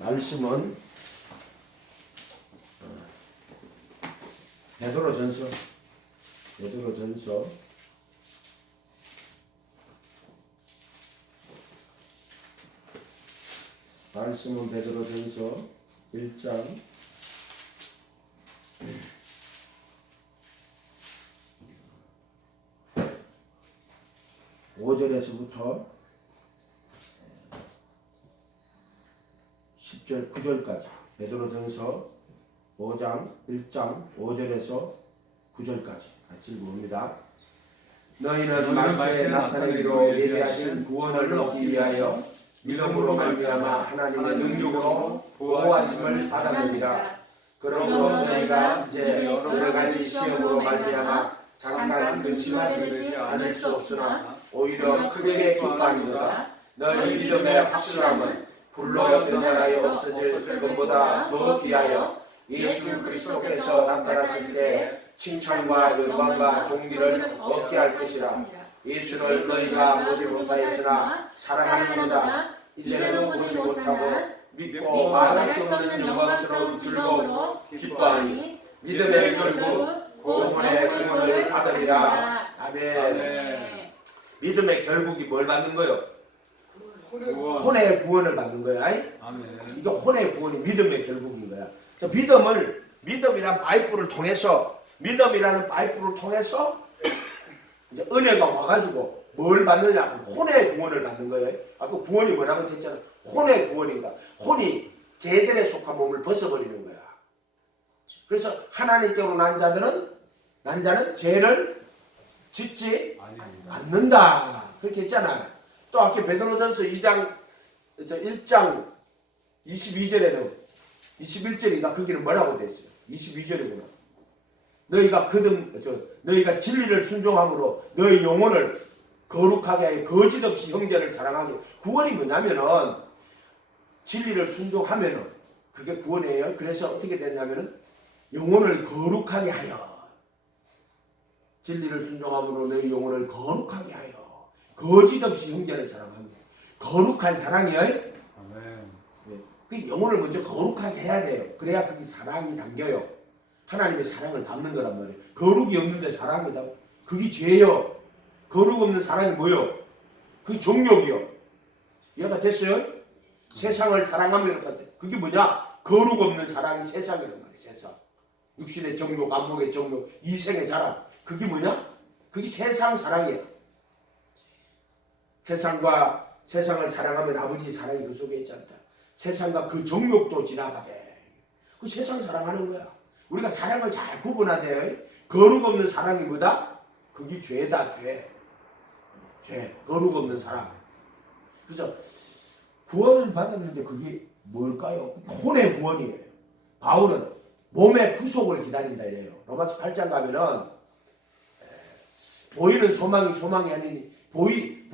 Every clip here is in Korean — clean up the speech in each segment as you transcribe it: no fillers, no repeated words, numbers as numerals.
말씀은 베드로전서 말씀은 베드로전서 1장 5절에서부터 10절 9절까지 베드로전서 5장 1장 5절에서 9절까지 같이 읽어봅니다. 너희는 말씀에 나타내기로 예비하신 구원을 얻기 위하여 믿음으로 말미암아 하나님의 능력으로 보호하심을 받았느니라. 그러므로 너희가 이제 여러 가지 시험으로 말미암아 잠깐 근심하지 않을 수 없으나 오히려 크게 기뻐하는도다. 너희 믿음의 확실함은 불로 변화하여 없어질 것보다 더 귀하여 예수 그리스도께서 나타났을 때 칭찬과 영광과 존귀를 얻게 할 것이라. 예수를 너희가 보지 못하였으나 사랑하는도다. 이제는 보지 못하고 믿고 말할 수 없는 영광스러운 즐거움으로 기뻐하니 믿음의 결국 구원의 구원을 받으리라. 아멘. 믿음의 결국이 뭘 받는 거요? 혼의 구원을 받는 거야. 아멘. 이게 혼의 구원이 믿음의 결국인 거야. 믿음이란 파이프를 통해서 이제 은혜가 와가지고 뭘 받느냐? 혼의 구원을 받는 거예요. 아까 구원이 뭐라고 했잖아. 혼의 구원인가? 혼이 죄들에 속한 몸을 벗어버리는 거야. 그래서 하나님께로 난 자는 죄를 짓지 않는다. 그렇게 했잖아요. 또 아까 베드로전서 1장 22절에는 21절인가 거기는 뭐라고 돼 있어요? 22절이구나. 너희가 진리를 순종함으로 너희 영혼을 거룩하게 하여 거짓없이 형제를 사랑하게. 구원이 뭐냐면은 진리를 순종하면은 그게 구원이에요. 그래서 어떻게 되냐면은 영혼을 거룩하게 하여 진리를 순종함으로 너희 영혼을 거룩하게 하여 거짓없이 형제를 사랑하며. 거룩한 사랑이에요. 아멘. 그 영혼을 먼저 거룩하게 해야 돼요. 그래야 그게 사랑이 담겨요. 하나님의 사랑을 담는 거란 말이에요. 거룩이 없는데 사랑이다. 그게 죄요. 거룩 없는 사랑이 뭐요? 그게 정욕이요. 이해가 됐어요? 세상을 사랑하며 이렇게 할 때 그게 뭐냐? 거룩 없는 사랑이 세상이란 말이에요. 세상. 육신의 정욕, 안목의 정욕, 이생의 자랑. 그게 뭐냐? 그게 세상 사랑이야. 세상을 사랑하면 아버지 사랑이 그 속에 있지 않다. 세상과 그 정욕도 지나가되. 그 세상 사랑하는 거야. 우리가 사랑을 잘 구분하되 거룩 없는 사랑이 뭐다? 그게 죄다. 죄. 거룩 없는 사랑. 그래서 구원을 받았는데 그게 뭘까요? 혼의 구원이에요. 바울은 몸의 구속을 기다린다 이래요. 로마서 8장 가면은 보이는 소망이 아니니 보이는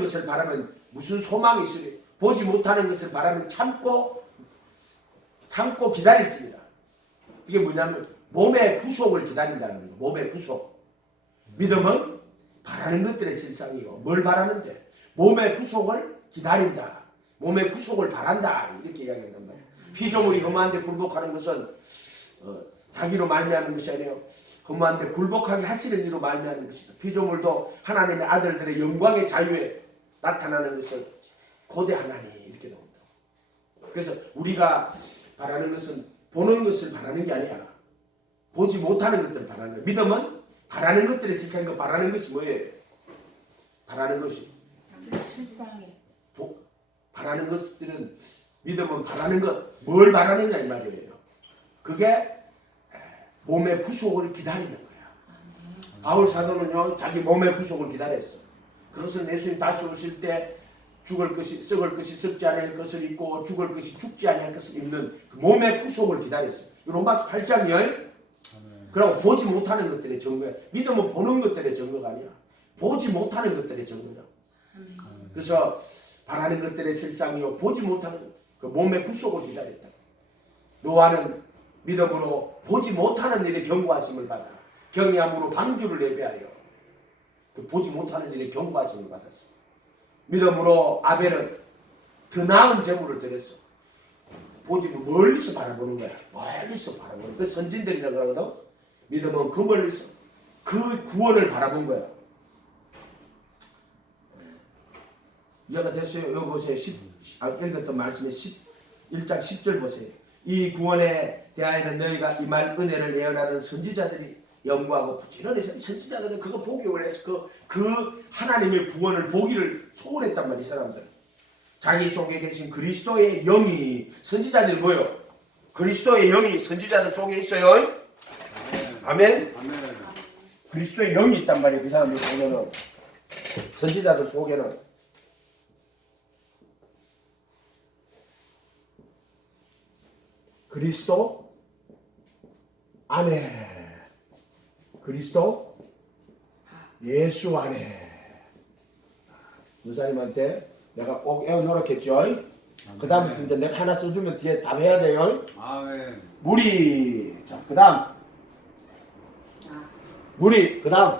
것을 바라면 무슨 소망이 있으리? 보지 못하는 것을 바라면 참고 기다릴지니라. 이게 뭐냐면 몸의 구속을 기다린다는 거예요. 몸의 구속. 믿음은 바라는 것들의 실상이요. 뭘 바라는데? 몸의 구속을 기다린다. 몸의 구속을 바란다. 이렇게 이야기한단 말이에요. 피조물이 흠한데 굴복하는 것은 자기로 말미암은 것이 아니에요. 흠한데 굴복하게 하시는 이로 말미암는 것이다. 피조물도 하나님의 아들들의 영광의 자유에 나타나는 것을 고대하나니 이렇게 나온다. 그래서 우리가 바라는 것은 보는 것을 바라는 게 아니야. 보지 못하는 것들을 바라는 거야. 믿음은 바라는 것들의 실상이고 바라는 것이 뭐예요? 바라는 것이 실상이. 바라는 것들은 믿음은 바라는 것. 뭘 바라느냐 이 말이에요. 그게 몸의 구속을 기다리는 거야. 바울 사도는요 자기 몸의 구속을 기다렸어. 그것은 예수님 다시 오실 때 죽을 것이 썩을 것이 썩지 않을 것을 입고 죽을 것이 죽지 않을 것을 입는 그 몸의 구속을 기다렸어요. 로마서 8장이요. 그리고 보지 못하는 것들의 증거야. 믿음은 보는 것들의 증거가 아니야. 보지 못하는 것들의 증거야. 그래서 바라는 것들의 실상이요 보지 못하는 것, 그 몸의 구속을 기다렸다. 노아는 믿음으로 보지 못하는 일에 경고하심을 받아 경외함으로 방주를 예배하여 그 보지 못하는 일에 경고하심을 받았습니다. 믿음으로 아벨은 더 나은 제물을 드렸어. 보지 멀리서 바라보는 거야. 멀리서 바라보는 거야. 그 선진들이라 그러거든. 믿음은 그 멀리서 그 구원을 바라본 거야. 이해가 됐어요? 여기 보세요. 읽었던 말씀에 1장 10절 보세요. 이 구원에 대하여는 너희가 이 말 은혜를 예언하던 선지자들이 연구하고 부지런히 선지자들은 그거 보기 원해서 그 하나님의 구원을 보기를 소원했단 말이야. 이 사람들. 자기 속에 계신 그리스도의 영이 선지자들이 뭐요? 그리스도의 영이 선지자들 속에 있어요. 아멘. 그리스도의 영이 있단 말이에요. 그 사람들 속에는. 선지자들 속에는. 그리스도 안에. 그리스도 예수 안에. 유사님한테 내가 꼭 애워놓았겠죠? 그 다음 이제 내가 하나 써주면 뒤에 답해야 돼요. 아멘. 무리. 자, 그 다음. 무리. 그 다음.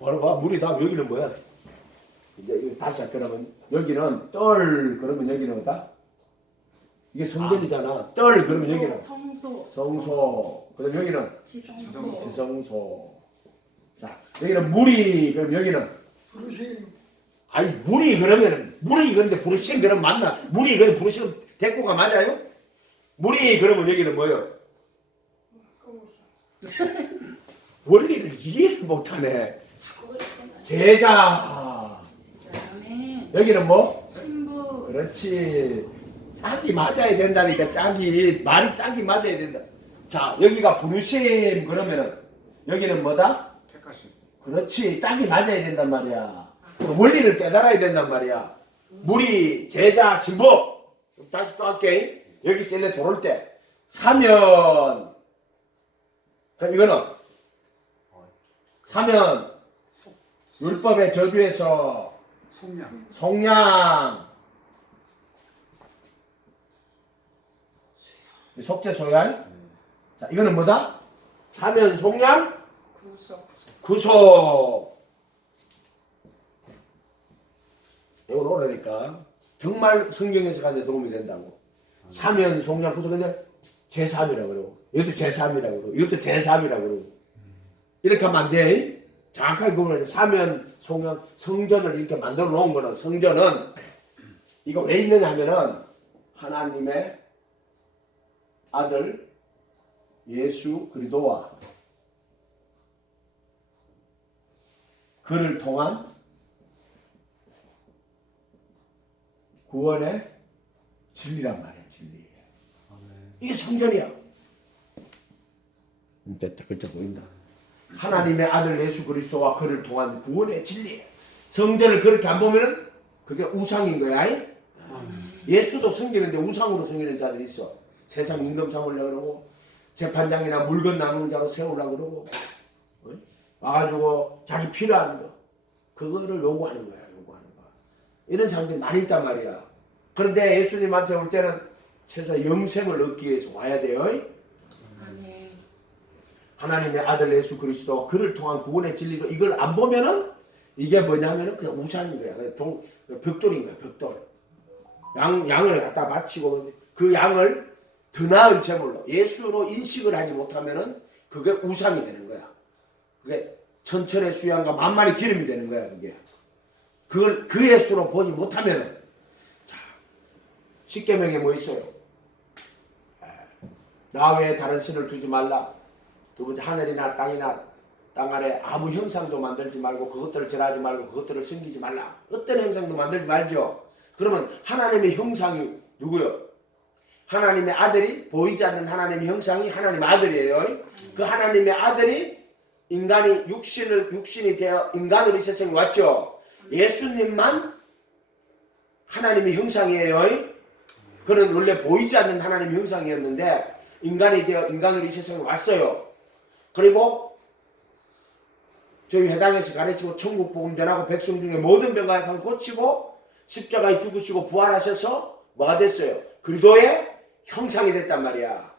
바로 봐. 무리 다음. 여기는 뭐야? 이제 이거 다시 할게. 그러면 여기는 떨. 그러면 여기는 뭐다? 이게 성전이잖아. 떨. 그러면 여기는 성소. 성소. 그 다음 여기는 지성소. 지성소. 자, 여기는 무리. 그럼 여기는 부르심. 아니 무리 그러면은 무리 그런데 부르심 그럼 맞나? 무리 그럼 부르심 대꾸가 맞아요? 무리 그러면 여기는 뭐예요? 원리를 이해를 못하네. 제자. 아멘. 여기는 뭐? 신부. 그렇지. 짝이 맞아야 된다니까. 짝이 말이 짝이 맞아야 된다. 자 여기가 부르심 그러면은 여기는 뭐다? 택하심. 그렇지. 짝이 맞아야 된단 말이야. 원리를 깨달아야 된단 말이야. 무리, 제자, 신부. 다시 또 할게. 여기 셀레 돌을 때. 사면. 그럼 이거는 사면. 율법의 저주에서 속량. 속량. 속죄소열. 자, 이거는 뭐다? 사면, 속량, 구속. 구속. 이걸 오라니까 정말 성경에서 가는 데 도움이 된다고. 사면 속량 구속. 근데 제3이라고 그러고 이것도 제3이라고 그러고 이것도 제3이라고 그러고 이렇게 하면 안 돼. 정확하게 구분해서 사면 속량 성전을 이렇게 만들어 놓은 거는 성전은 이거 왜 있느냐 하면은 하나님의 아들 예수 그리스도와 그를 통한 구원의 진리란 말이야. 진리. 이게 성전이야. 됐다. 글자 보인다. 하나님의 아들 예수 그리스도와 그를 통한 구원의 진리. 성전을 그렇게 안 보면은 그게 우상인 거야. 예수도 섬기는데 우상으로 섬기는 자들이 있어. 세상 임금 삼으려고 그러고 재판장이나 물건 나누는 자로 세우려고 그러고 와가지고 자기 필요한 거 그거를 요구하는 거야. 이런 사람들이 많이 있단 말이야. 그런데 예수님한테 올 때는 최소 영생을 얻기 위해서 와야 돼요. 아멘. 하나님의 아들 예수 그리스도 그를 통한 구원의 진리로 이걸 안 보면은 이게 뭐냐면은 그냥 우상인 거야. 벽돌인 거야. 벽돌. 양을 갖다 바치고 그 양을 더 나은 제물로 예수로 인식을 하지 못하면은 그게 우상이 되는 거야. 그게 천천의 수양과 만만의 기름이 되는 거야. 그게. 그걸 그 예수로 보지 못하면은 자, 십계명에 뭐 있어요? 나 외에 다른 신을 두지 말라. 두 번째 하늘이나 땅이나 땅 아래 아무 형상도 만들지 말고 그것들을 절하지 말고 그것들을 섬기지 말라. 어떤 형상도 만들지 말죠. 그러면 하나님의 형상이 누구요? 하나님의 아들이 보이지 않는 하나님의 형상이 하나님의 아들이에요. 그 하나님의 아들이 인간이 육신이 되어 인간으로 이 세상에 왔죠. 예수님만 하나님의 형상이에요. 그는 원래 보이지 않는 하나님의 형상이었는데 인간이 되어 인간으로 이 세상에 왔어요. 그리고 저희 회당에서 가르치고 천국 복음 전하고 백성 중에 모든 병을 고치고 십자가에 죽으시고 부활하셔서 뭐가 됐어요? 그리스도의 형상이 됐단 말이야.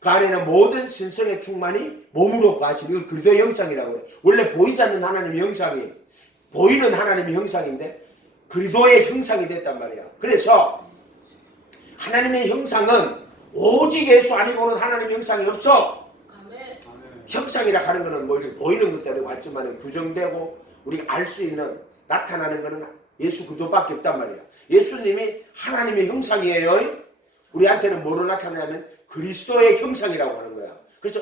그 안에는 모든 신성의 충만이 몸으로 과하시는 이걸 그리스도의 형상이라고 그래. 원래 보이지 않는 하나님의 형상이 보이는 하나님의 형상인데 그리스도의 형상이 됐단 말이야. 그래서 하나님의 형상은 오직 예수 아니고는 하나님의 형상이 없어. 아멘. 형상이라 하는 것은 뭐 이렇게 보이는 것 때문에 왔지만 규정되고 우리가 알 수 있는 나타나는 것은 예수 그리스도밖에 없단 말이야. 예수님이 하나님의 형상이에요. 우리한테는 뭐로 나타나냐면 그리스도의 형상이라고 하는 거야. 그래서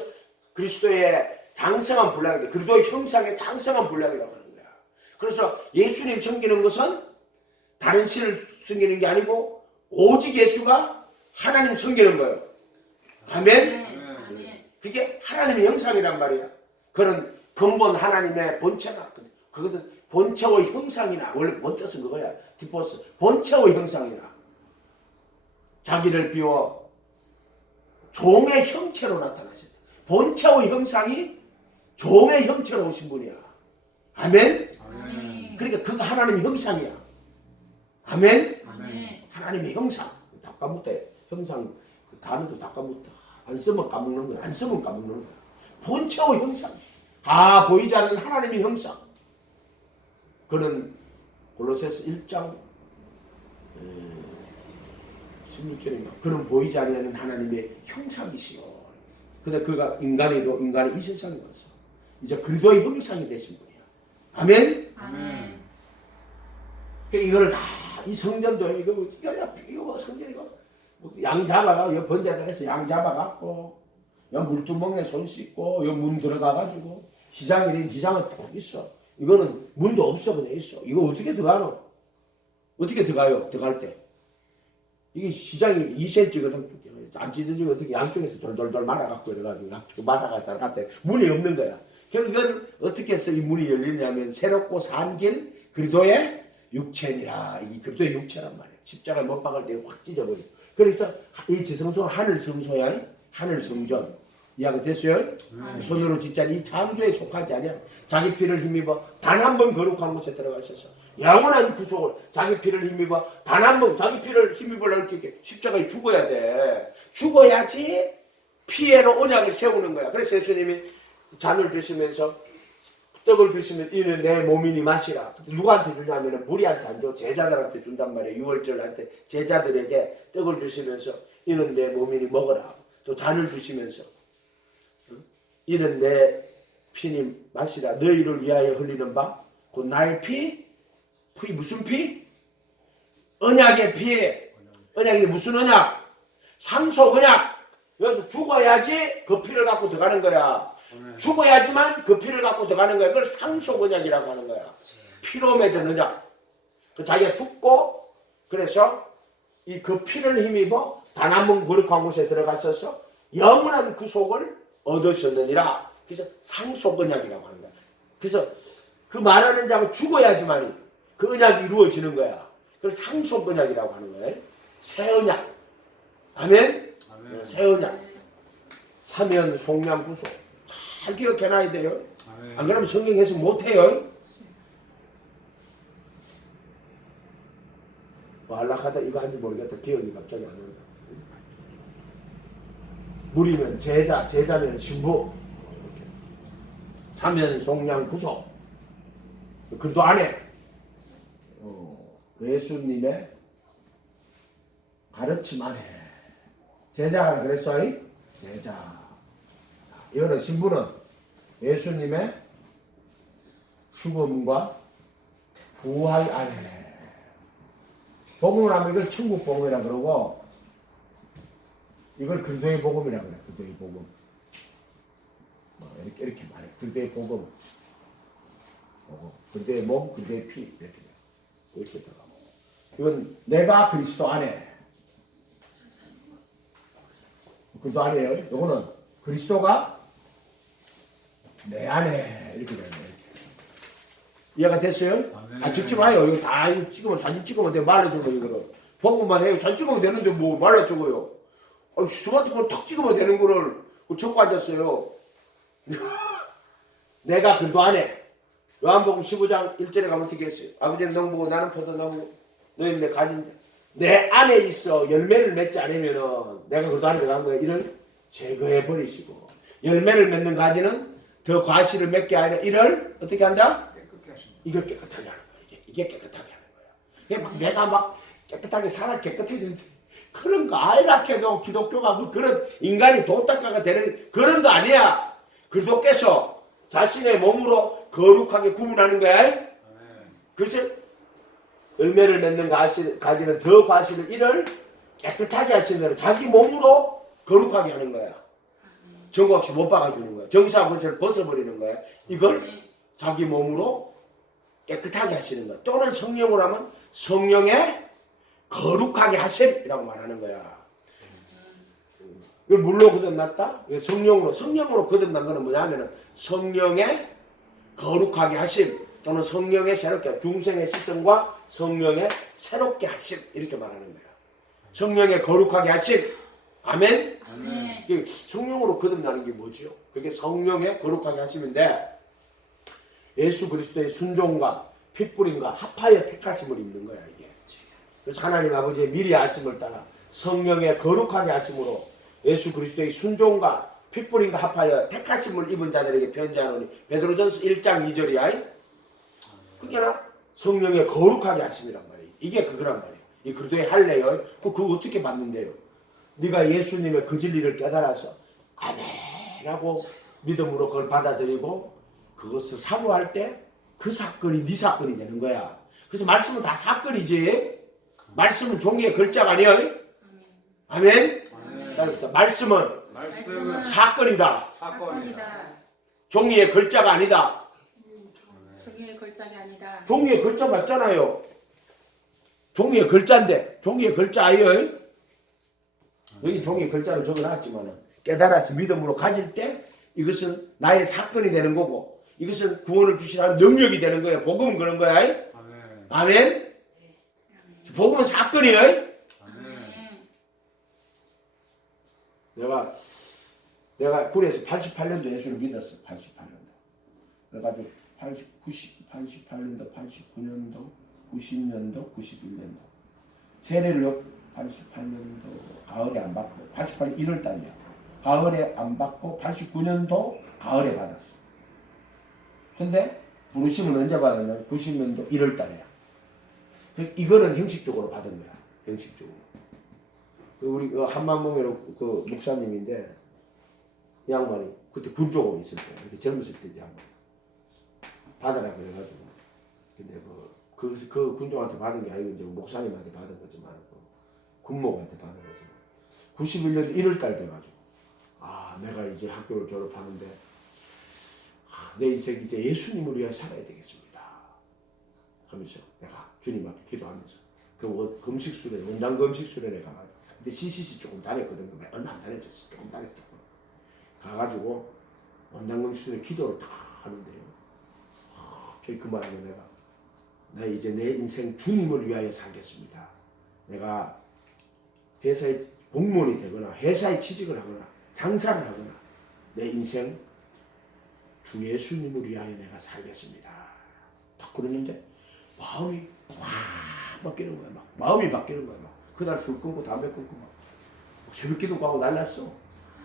그리스도의 장성한 분량인데 그리스도의 형상의 장성한 분량이라고 하는 거야. 그래서 예수님 섬기는 것은 다른 신을 섬기는 게 아니고 오직 예수가 하나님 섬기는 거예요. 아멘. 아멘. 그게 하나님의 형상이란 말이야. 그는 근본 하나님의 본체가 그것은 본체의 형상이나 원래 본 뜻은 그거야. 디포스 본체의 형상이나 자기를 비워 종의 형체로 나타나셨다. 본체의 형상이 종의 형체로 오신 분이야. 아멘. 아멘. 그러니까 그가 하나님의 형상이야. 아멘. 아멘. 하나님의 형상. 다 까먹다. 형상 그 단어도 다 까먹다. 안 쓰면 까먹는 거야. 안 쓰면 까먹는 거야. 본체의 형상. 보이지 않는 하나님의 형상. 그는 골로새서 1장 16절인가. 그는 보이지 않는 하나님의 형상이시오. 근데 그가 인간이로 인간이 이 세상에 왔어. 이제 그리스도의 형상이 되신 분이야. 아멘. 아멘. 이걸 다 이 성전도 이거 뭐 성전 이거 양 잡아가 여 번제단에서 양 잡아갖고 여 물두멍에 손 씻고 여 문 들어가가지고 시장이린 시장은 쭉 있어. 이거는 문도 없어 그냥 있어. 이거 어떻게 들어가노? 어떻게 들어가요? 들어갈 때 이게 시장이 2cm거든. 안 찢어지고 어떻게 양쪽에서 돌돌돌 말아갖고 이래가지고 말아갖다 갔대. 문이 없는 거야. 결국은 어떻게 해서 이 문이 열리냐면 새롭고 산 길 그리스도의 육체니라. 이 그리스도의 육체란 말이야. 십자가에 못 박을 때 확 찢어버려. 그래서 이 지성소는 하늘 성소야. 하늘 성전. 이해가 됐어요? 손으로 짓자니 이 창조에 속하지 아니야. 자기 피를 힘입어 단 한 번 거룩한 곳에 들어가셔서 영원한 구속을 자기 피를 힘입어 단 한 번 자기 피를 힘입으려고 이렇게 십자가에 죽어야 돼. 죽어야지 피해로 언약을 세우는 거야. 그래서 예수님이 잔을 주시면서 떡을 주시면 이는 내 몸이니 마시라. 누구한테 주냐면 무리한테 안 줘. 제자들한테 준단 말이에요. 유월절 할 때 제자들에게 떡을 주시면서 이는 내 몸이니 먹어라. 또 잔을 주시면서 이는 내 피니 마시라. 너희를 위하여 흘리는 바 곧 나의 피 무슨 피? 언약의 피. 언약이 무슨 언약? 상속 언약. 여기서 죽어야지 그 피를 갖고 들어가는 거야. 죽어야지만 그 피를 갖고 들어가는 거야. 그걸 상속 언약이라고 하는 거야. 피로 맺은 언약. 그 자기가 죽고 그래서 이 그 피를 힘입어 단 한 번 거룩한 곳에 들어갔어서 영원한 구속을 얻으셨느니라. 그래서 상속 언약이라고 하는 거야. 그래서 그 말하는 자가 죽어야지만이 그 언약이 이루어지는 거야. 그걸 상속 언약이라고 하는 거예요. 새 언약. 아멘. 새 언약. 사면 속량 구속. 잘 기억해놔야 돼요. 안 그러면 성경 해석 못해요. 뭐 안락하다 이거 한지 모르겠다. 기억이 갑자기 안 난다. 무리면 제자, 제자면 신부. 사면 속량 구속. 그도 안에 예수님의 가르침 안에 제자가 그랬어요. 제자. 이거는 신부는 예수님의 죽음과 부활 안에 복음을 하면 이걸 천국 복음이라 그러고 이걸 그리스도의 복음이라 그래. 그리스도의 복음. 이렇게 말해. 그리스도의 복음. 그리스도의 몸, 그리스도의 피 이렇게 들어가고. 이건 내가 그리스도 안에. 그리스도 안에요. 이거는 그리스도가 내 안에 이렇게 되는 거예요. 이해가 됐어요? 찍지 마요. 이거 다 찍으면 사진 찍으면 돼. 말해주고 이거를 복음만 해요. 사진 찍으면 되는데 뭐 말해주고요. 스마트폰 탁 찍으면 되는 거를 적고 앉았어요. 내가 그리스도 안에. 요한복음 15장 1절에 가면 어떻게 했어요? 아버지는 농부고 나는 포도나무 너희는 내 가진 내 안에 있어 열매를 맺지 않으면은 내가 그리스도 안에 들어간 거야. 이를 제거해 버리시고 열매를 맺는 가지는 더 과실을 맺게 하려 이를 어떻게 한다? 깨끗게 하신다. 이걸 깨끗하게 하는 거야. 이게 깨끗하게 하는 거야. 내가 막 깨끗하게 살아 깨끗해지는데 그런 거 아이락해도 기독교가 뭐 그런 인간이 도덕가가 되는 그런 거 아니야. 그리스도께서 자신의 몸으로 거룩하게 구분하는 거야. 그래서 열매를 맺는 가지는 더 과실을 이를 깨끗하게 하시는 거야. 자기 몸으로 거룩하게 하는 거야. 정과 없이 못 박아주는 거야. 정사 권세를 벗어버리는 거야. 이걸 자기 몸으로 깨끗하게 하시는 거야. 또는 성령으로 하면 성령의 거룩하게 하심이라고 말하는 거야. 이걸 물로 거듭났다? 성령으로 거듭난 거는 뭐냐면은 성령의 거룩하게 하심 또는 성령의 새롭게 중생의 시선과 성령의 새롭게 하심 이렇게 말하는 거야. 성령의 거룩하게 하심. 아멘. 아멘. 성령으로 거듭나는 게 뭐죠? 그게 성령의 거룩하게 하심인데 예수 그리스도의 순종과 핏부림과 합하여 택하심을 입는 거야 이게. 그래서 하나님 아버지의 미리 하심을 따라 성령의 거룩하게 하심으로 예수 그리스도의 순종과 핏부림과 합하여 택하심을 입은 자들에게 편지하노니 베드로전서 1장 2절이야. 그게나 성령의 거룩하게 하심이란 말이에요. 이게 그거란 말이에요. 이 그리스도의 할례요. 그거 어떻게 받는데요? 네가 예수님의 그 진리를 깨달아서 아멘하고 믿음으로 그걸 받아들이고 그것을 사고할 때 그 사건이 네 사건이 되는 거야. 그래서 말씀은 다 사건이지. 말씀은 종이의 글자가 아니야. 아멘. 따라합시다. 말씀은 사건이다. 사건이다. 종이의 글자가 아니다. 종이의 글자가 아니다. 종이의 글자 맞잖아요. 종이의 글자인데 종이의 글자예요. 여기 종이의 글자로 적어놨지만은 깨달아서 믿음으로 가질 때 이것은 나의 사건이 되는 거고 이것은 구원을 주시라는 능력이 되는 거예요. 복음은 그런 거야. 아멘. 아멘. 복음은 사건이에요. 아멘. 내가 군에서 88년도 예수를 믿었어. 88년도. 그래가지고 88년도, 89년도, 90년도, 91년도. 세례를 88년도 가을에 안 받고 88년 1월 달이야. 가을에 안 받고 89년도 가을에 받았어. 근데 부르심은 언제 받았냐? 90년도 1월 달이야. 이거는 형식적으로 받은 거야. 형식적으로. 우리 한만봉회로 그 목사님인데 이 양반이 그때 군조금 있을 때, 그때 젊었을 때지 한번 받아라 그래가지고. 근데 그 군종한테 받은 게 아니고 이제 목사님한테 받은 거지만 군목한테 받은 거지만 91년 1월 달 돼가지고 내가 이제 학교를 졸업하는데 내 인생 이제 예수님을 위해 살아야 되겠습니다 하면서 내가 주님 앞에 기도하면서 그 금식 수련 원당 금식 수련에 가가지고 근데 CCC 조금 다녔거든. 얼마 안 다녔어. 조금 다녔어. 조금 가가지고 원당 금식 수련 기도를 다 하는데요. 저희 그 말하면 내가 이제 내 인생 주님을 위하여 살겠습니다. 내가 회사에 공무원이 되거나 회사에 취직을 하거나 장사를 하거나 내 인생 주 예수님을 위하여 내가 살겠습니다. 딱 그러는데 마음이 확 바뀌는 거야. 막 마음이 바뀌는 거야. 막 그날 술 끊고 담배 끊고 막 새벽 기도 가고 날랐어.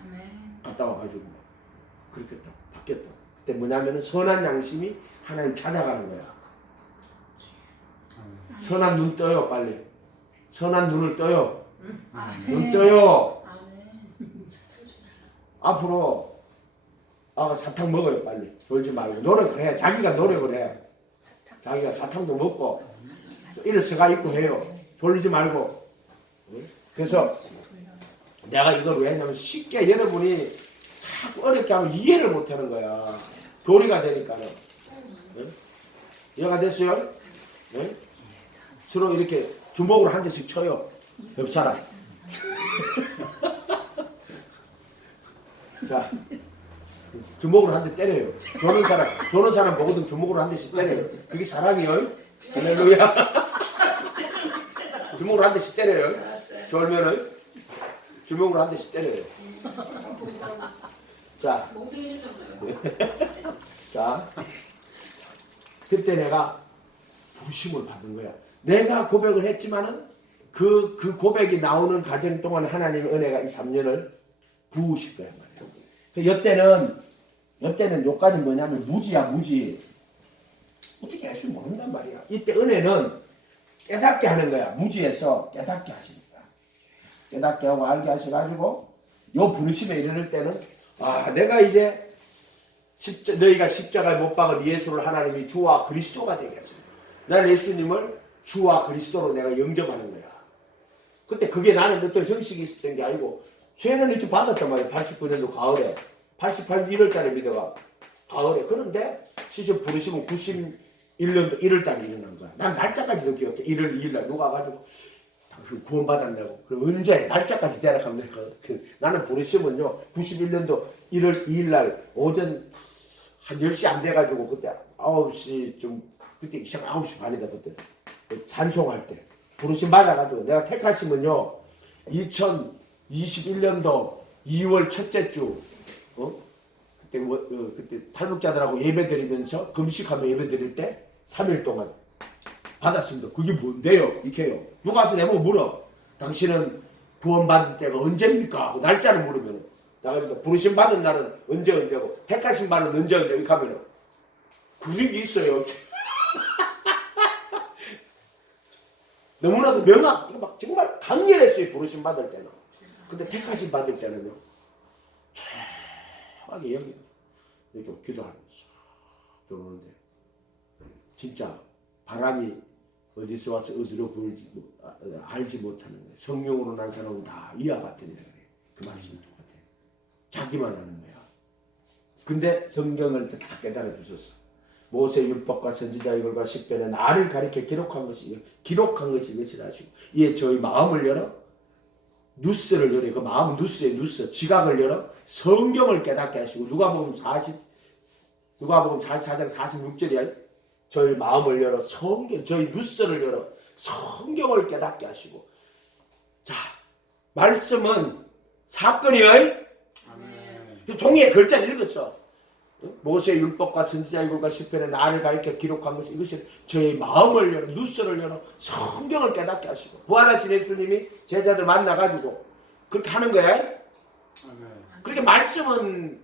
아멘. 갔다 와가지고 막 그렇게 딱 바뀌었다. 그때 뭐냐면은 선한 양심이 하나님 찾아가는 거야. 선한 눈 떠요 빨리. 선한 눈을 떠요. 눈 떠요. 앞으로 사탕 먹어요 빨리. 졸지 말고 노력을 해. 자기가 노력을 해. 자기가 사탕도 먹고 일어서가 있고 해요. 졸리지 말고. 그래서 내가 이걸 왜 했냐면 쉽게 여러분이 자꾸 어렵게 하면 이해를 못하는 거야. 교리가 되니까는. 이해가 됐어요? 네? 서로 이렇게 주먹으로 한 대씩 쳐요. 옆 사람. 자, 주먹으로 한 대 때려요. 조는 사람 보거든 주먹으로 한 대씩 때려요. 그게 사랑이요. 할렐루야. 주먹으로 한 대씩 때려요. 졸면은 주먹으로 한 대씩 때려요. 자, 자, 그때 내가 부심을 받은 거야. 내가 고백을 했지만은 그 고백이 나오는 과정 동안 하나님의 은혜가 이 3년을 부으실 거야 말이야. 여태는 요까지 뭐냐면 무지야 무지. 어떻게 할 줄 모른단 말이야. 이때 은혜는 깨닫게 하는 거야. 무지에서 깨닫게 하시는 거야. 깨닫게 하고 알게 하셔가지고 요 부르심에 이르를 때는 내가 이제 너희가 십자가에 못 박은 예수를 하나님이 주와 그리스도가 되게 하시는 거야. 나는 예수님을 주와 그리스도로 내가 영접하는 거야. 그때 그게 나는 어떤 형식이 있었던 게 아니고 죄는 이렇게 받았단 말이야. 89년도 가을에 88년 1월달에 믿어가 가을에. 그런데 시즌 부르시면 91년도 1월달에 일어난 거야. 난 날짜까지도 기억해. 1월 2일날 누가 가지고 당신 구원받았냐고. 그럼 언제 날짜까지 대략하면 나는 부르시면요 91년도 1월 2일날 오전 한 10시 안 돼가지고 그때 9시 좀 그때 시작 9시 반이다 그때 찬송할 때 부르심 맞아가지고 내가 택하시면요 2021년도 2월 첫째 주 그때 탈북자들하고 예배 드리면서 금식하며 예배 드릴 때 3일 동안 받았습니다. 그게 뭔데요? 이렇게요. 누가 와서 내보고 물어. 당신은 구원받을 때가 언제입니까? 하고 날짜를 물으면 내가 부르심 받은 날은 언제고 택하신 날은 언제 이렇게 하면 그런 게 있어요. 너무나도 명확, 이거 막 정말 강렬했어요. 부르심 받을 때는. 근데 택하심 받을 때는요. 조용하게 여기 이렇게 기도하면서 들어오는데 진짜 바람이 어디서 와서 어디로 불지 알지 못하는 거예요. 성령으로 난 사람은 다 이와 같으니라 그래요. 그 말씀이 똑같아요. 자기만 하는 거야. 근데 성경을 다 깨달아 주셨어. 모세 율법과 선지자의 글과 시편에 나를 가리켜 기록한 것이 이것이라 하시고 이에 저희 마음을 열어 누스를 열어 그 마음 누스에 누스 지각을 열어 성경을 깨닫게 하시고 누가복음 44장 46절이야. 저희 마음을 열어 저희 누스를 열어 성경을 깨닫게 하시고 자 말씀은 사건이에요. 아멘. 종이에 글자를 읽었어. 모세의 율법과 선지자의 글과 시편에 나를 가리켜 기록한 것이 이것이 저희 마음을 열어 누스를 열어 성경을 깨닫게 하시고 부활하신 예수님이 제자들 만나가지고 그렇게 하는 거야. 그렇게 말씀은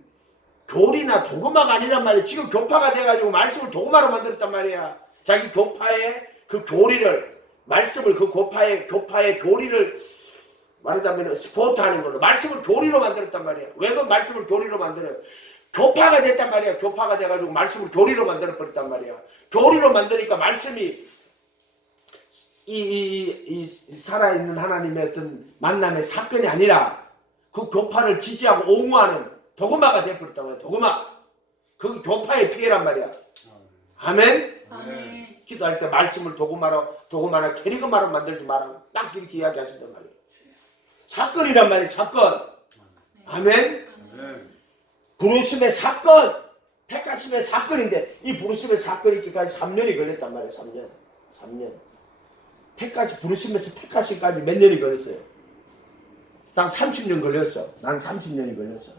교리나 도구마가 아니란 말이야. 지금 교파가 돼가지고 말씀을 도구마로 만들었단 말이야. 자기 교파의 그 교리를 말씀을 그 교파의 교리를 말하자면 스포트하는 걸로 말씀을 교리로 만들었단 말이야. 왜 그 말씀을 교리로 만들어요? 교파가 됐단 말이야. 교파가 돼가지고 말씀을 교리로 만들어버렸단 말이야. 교리로 만드니까 말씀이 이 살아있는 하나님의 어떤 만남의 사건이 아니라 그 교파를 지지하고 옹호하는 도구마가 돼버렸단 말이야. 도구마. 그 교파의 피해란 말이야. 아멘? 아멘. 기도할 때 말씀을 도구마나 캐리그마로 만들지 말라고 딱 이렇게 이야기하신단 말이야. 사건이란 말이야. 사건. 아멘? 아멘. 부르심의 사건, 택하심의 사건인데 이 부르심의 사건이 있기까지 3년이 걸렸단 말이에요. 3년. 부르심에서 택하심까지 몇 년이 걸렸어요? 난 30년 걸렸어. 난 30년이 걸렸어.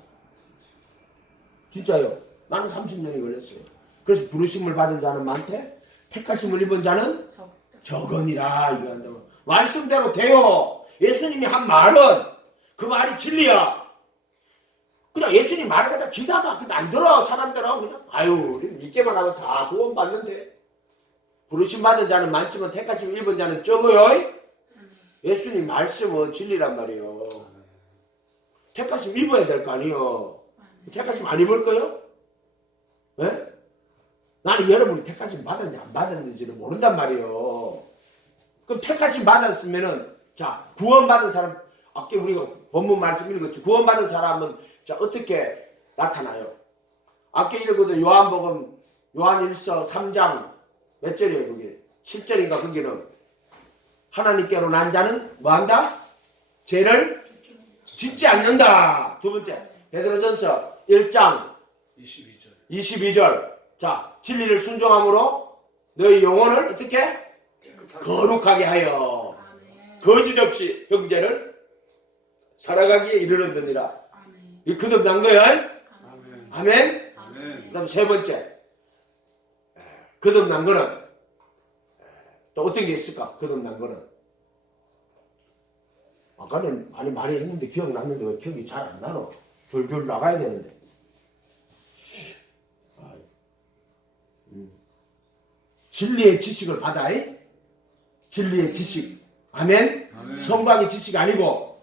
진짜요. 나는 30년이 걸렸어요. 그래서 부르심을 받은 자는 많대. 택하심을 입은 자는 적으니라. 이거 한다고. 말씀대로 돼요. 예수님이 한 말은 그 말이 진리야. 그냥 예수님 말을 갖다 기다가 그냥 안 들어. 사람들은 그냥 아유 믿기만 하면 다 구원 받는데 부르심 받은 자는 많지만 택하심 입은 자는 적어요. 예수님 말씀은 진리란 말이에요. 택하심 입어야 될 거 아니에요. 택하심 안 입을 거요? 네? 나는 여러분이 택하심 받았는지 안 받았는지를 모른단 말이에요. 그럼 택하심 받았으면은 자 구원받은 사람 아까 우리가 본문 말씀 읽었죠. 구원받은 사람은 자 어떻게 나타나요? 아까 읽었거든. 요한복음 요한일서 3장 몇 절이에요 그게? 7절인가 거기는 하나님께로 난 자는 뭐한다? 죄를 짓지 않는다. 두 번째 베드로전서 1장 22절 자 진리를 순종함으로 너희 영혼을 어떻게? 거룩하게 하여 거짓 없이 형제를 살아가기에 이르렀느니라. 이 거듭난 거예요. 아멘. 그 다음 세 번째 거듭난 거는 또 어떤 게 있을까? 거듭난 거는 아까는 많이 했는데 기억났는데 왜 기억이 잘 안 나노? 줄줄 나가야 되는데 진리의 지식을 받아 진리의 지식. 아멘. 아멘. 성곽의 지식이 아니고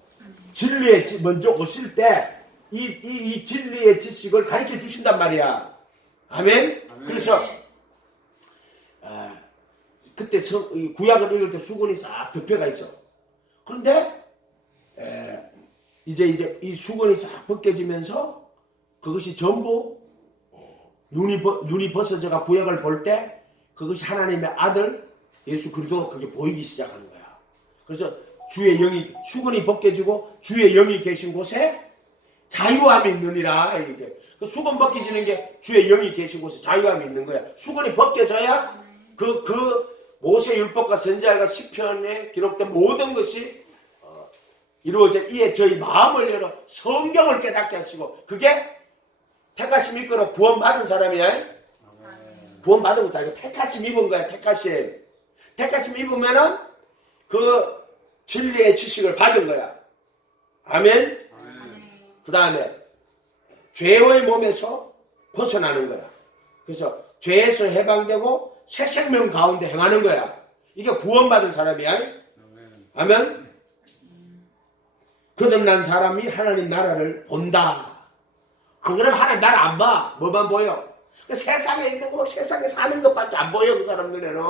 진리의 먼저 오실 때 이 진리의 지식을 가르쳐 주신단 말이야. 아멘. 아멘. 그래서 그때 구약을 읽을 때 수건이 싹 덮여가 있어. 그런데 이제 이 수건이 싹 벗겨지면서 그것이 전부 눈이 벗어져가 구약을 볼 때 그것이 하나님의 아들 예수 그리스도로 그게 보이기 시작하는 거야. 그래서 주의 영이 수건이 벗겨지고 주의 영이 계신 곳에 자유함이 있느니라. 이렇게 그 수건 벗겨지는 게 주의 영이 계신 곳에 자유함이 있는 거야. 수건이 벗겨져야 그 모세 율법과 선지자가 시편에 기록된 모든 것이 이루어져. 이에 저희 마음을 열어 성경을 깨닫게 하시고 그게 택하심 이끌어 구원받은 사람이야. 구원받은 것도 아니고 택하심 입은 거야. 택하심 입으면은 그 진리의 지식을 받은 거야. 아멘. 그 다음에 죄의 몸에서 벗어나는 거야. 그래서 죄에서 해방되고 새 생명 가운데 행하는 거야. 이게 구원받은 사람이야. 아멘. 거듭난 사람이 하나님 나라를 본다. 안 그러면 하나님 나라 안 봐. 뭐만 보여? 세상에 있는 거, 세상에 사는 것밖에 안 보여. 그 사람 눈에는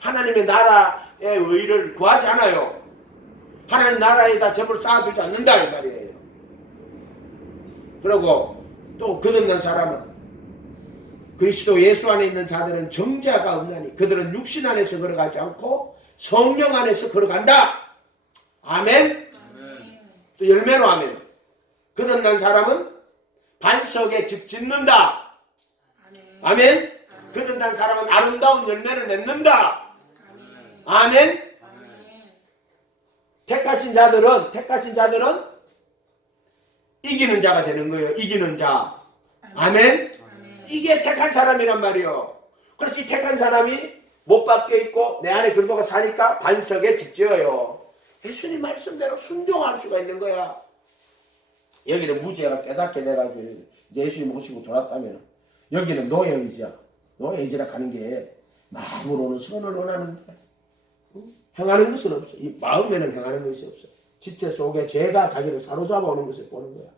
하나님의 나라의 의를 구하지 않아요. 하나님 나라에다 점을 쌓아두지 않는다 이 말이에요. 그리고 또 거듭난 사람은 그리스도 예수 안에 있는 자들은 정죄가 없나니 그들은 육신 안에서 걸어가지 않고 성령 안에서 걸어간다. 아멘. 또 열매로 아멘. 거듭난 사람은 반석에 집 짓는다. 아멘. 거듭난 사람은 아름다운 열매를 맺는다. 아멘. 택하신 자들은 이기는 자가 되는 거예요. 이기는 자. 아멘. 이게 택한 사람이란 말이요. 그래서 이 택한 사람이 못 박혀 있고 내 안에 그리스도가 사니까 반석에 집 지어요. 예수님 말씀대로 순종할 수가 있는 거야. 여기는 무죄가 깨닫게 돼가지고 이제 예수님 모시고 돌았다면 여기는 노예의지야. 노예의지라 가는 게 마음으로는 선을 원하는데 행하는 것은 없어. 이 마음에는 행하는 것이 없어. 지체 속에 죄가 자기를 사로잡아 오는 것을 보는 거야.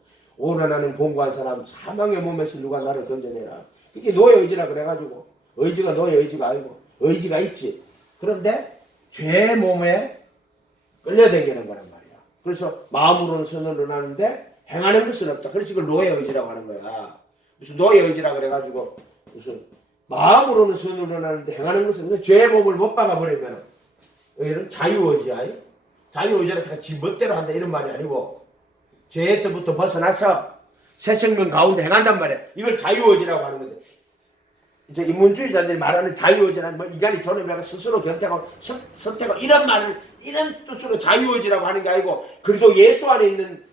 오늘 나는 공고한 사람 사망의 몸에서 누가 나를 건져내라. 그게 노예의지라 그래가지고 의지가 노예의지가 아니고 의지가 있지. 그런데 죄의 몸에 끌려다니는 거란 말이야. 그래서 마음으로는 선을 원하는데 행하는 것은 없다. 그래서 이걸 노예의지라고 하는 거야. 무슨 노예의지라 그래가지고 무슨 마음으로는 선을 원하는데 행하는 것은 없는데 죄의 몸을 못 박아버리면 여기는 자유의지야. 자유의지는 그냥 지 멋대로 한다 이런 말이 아니고 죄에서부터 벗어나서 새 생명 가운데 행한단 말이야. 이걸 자유의지라고 하는 건데 이제 인문주의자들이 말하는 자유의지란 뭐 인간이 존엄하고 스스로 선택하고 이런 말을 이런 뜻으로 자유의지라고 하는 게 아니고 그래도 예수 안에 있는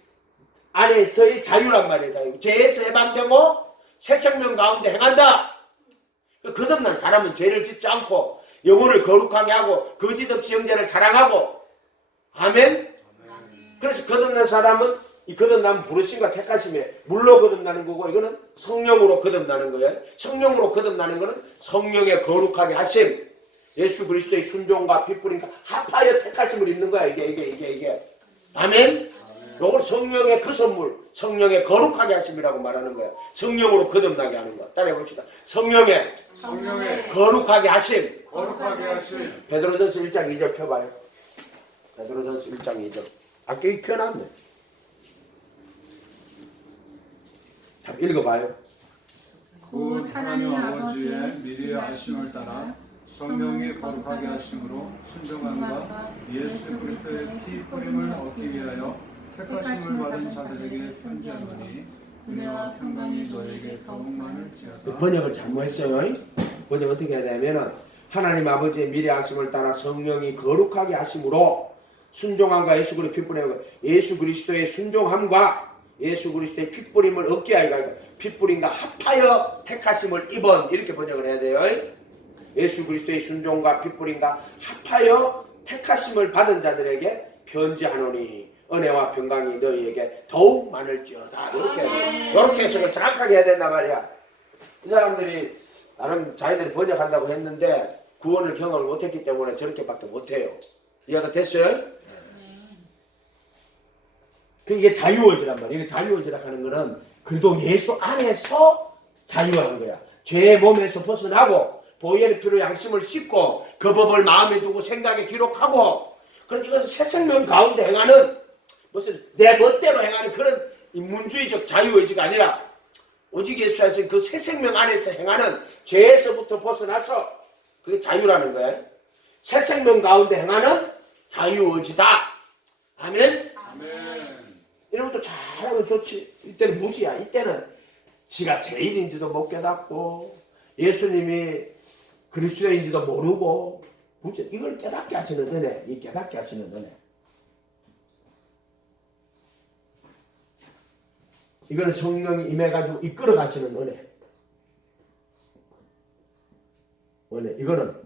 안에서의 자유란 말이에요. 자유. 죄에서 해방되고 새 생명 가운데 행한다. 거듭난 사람은 죄를 짓지 않고 영혼을 거룩하게 하고 거짓 없이 형제를 사랑하고 아멘. 그래서 거듭난 사람은 이 거듭남 부르심과 택하심에 물로 거듭나는 거고 이거는 성령으로 거듭나는 거예요. 성령으로 거듭나는 거는 성령의 거룩하게 하심, 예수 그리스도의 순종과 핏불인과 합하여 택하심을 입는 거야. 이게. 아멘. 이걸 성령의 그 선물, 성령의 거룩하게 하심이라고 말하는 거야. 성령으로 거듭나게 하는 거. 따라해 봅시다. 성령의 거룩하게 하심. 베드로전서 1장 2절 펴봐요. 베드로전서 1장 2절. 아까 이 펴놨네. 자, 읽어봐요. 곧 하나님 아버지의 미리 아심을 따라 성령이 거룩하게 하심으로 순종함과 예수 그리스도의 피 뿌림을 얻기 위하여 택하심을 받은 자들에게 편지하노니 은혜와 평강이 너에게 더욱 많을지어다. 번역을 잘못했어요. 번역 어떻게 해야 되냐면은 하나님 아버지의 미리 하심을 따라 성령이 거룩하게 하심으로 순종함과 예수 그리스도의 핏뿌림을 예수 그리스도의 순종함과 예수 그리스도의 핏뿌림을 얻게 하여 핏뿌림과 합하여 택하심을 입은 이렇게 번역을 해야 돼요. 예수 그리스도의 순종과 핏뿌림과 합하여 택하심을 받은 자들에게 편지하노니 은혜와 평강이 너희에게 더욱 많을지어다. 이렇게 해석을 정확하게 해야 된단 말이야. 이 사람들이 나름 자기들이 번역한다고 했는데 구원을 경험을 못했기 때문에 저렇게밖에 못해요. 이해가 됐어요? 이게 자유의지란 말이에요. 이게 자유의지라 하는 거는 그래도 예수 안에서 자유한 거야. 죄의 몸에서 벗어나고 보혈의 피로 양심을 씻고 그 법을 마음에 두고 생각에 기록하고 그런 이것은 새 생명 가운데 행하는 무슨 내 멋대로 행하는 그런 인문주의적 자유의지가 아니라 오직 예수 안에서 그 새 생명 안에서 행하는 죄에서부터 벗어나서 그게 자유라는 거예요. 새 생명 가운데 행하는 자유의지다. 아멘. 아멘. 이런 것도 잘하면 좋지. 이때는 무지야. 이때는 지가 죄인인지도 못 깨닫고 예수님이 그리스도인지도 모르고 무지. 이걸 깨닫게 하시는 은혜. 이 깨닫게 하시는 은혜. 이거는 성령이 임해가지고 이끌어 가시는 은혜. 은혜. 이거는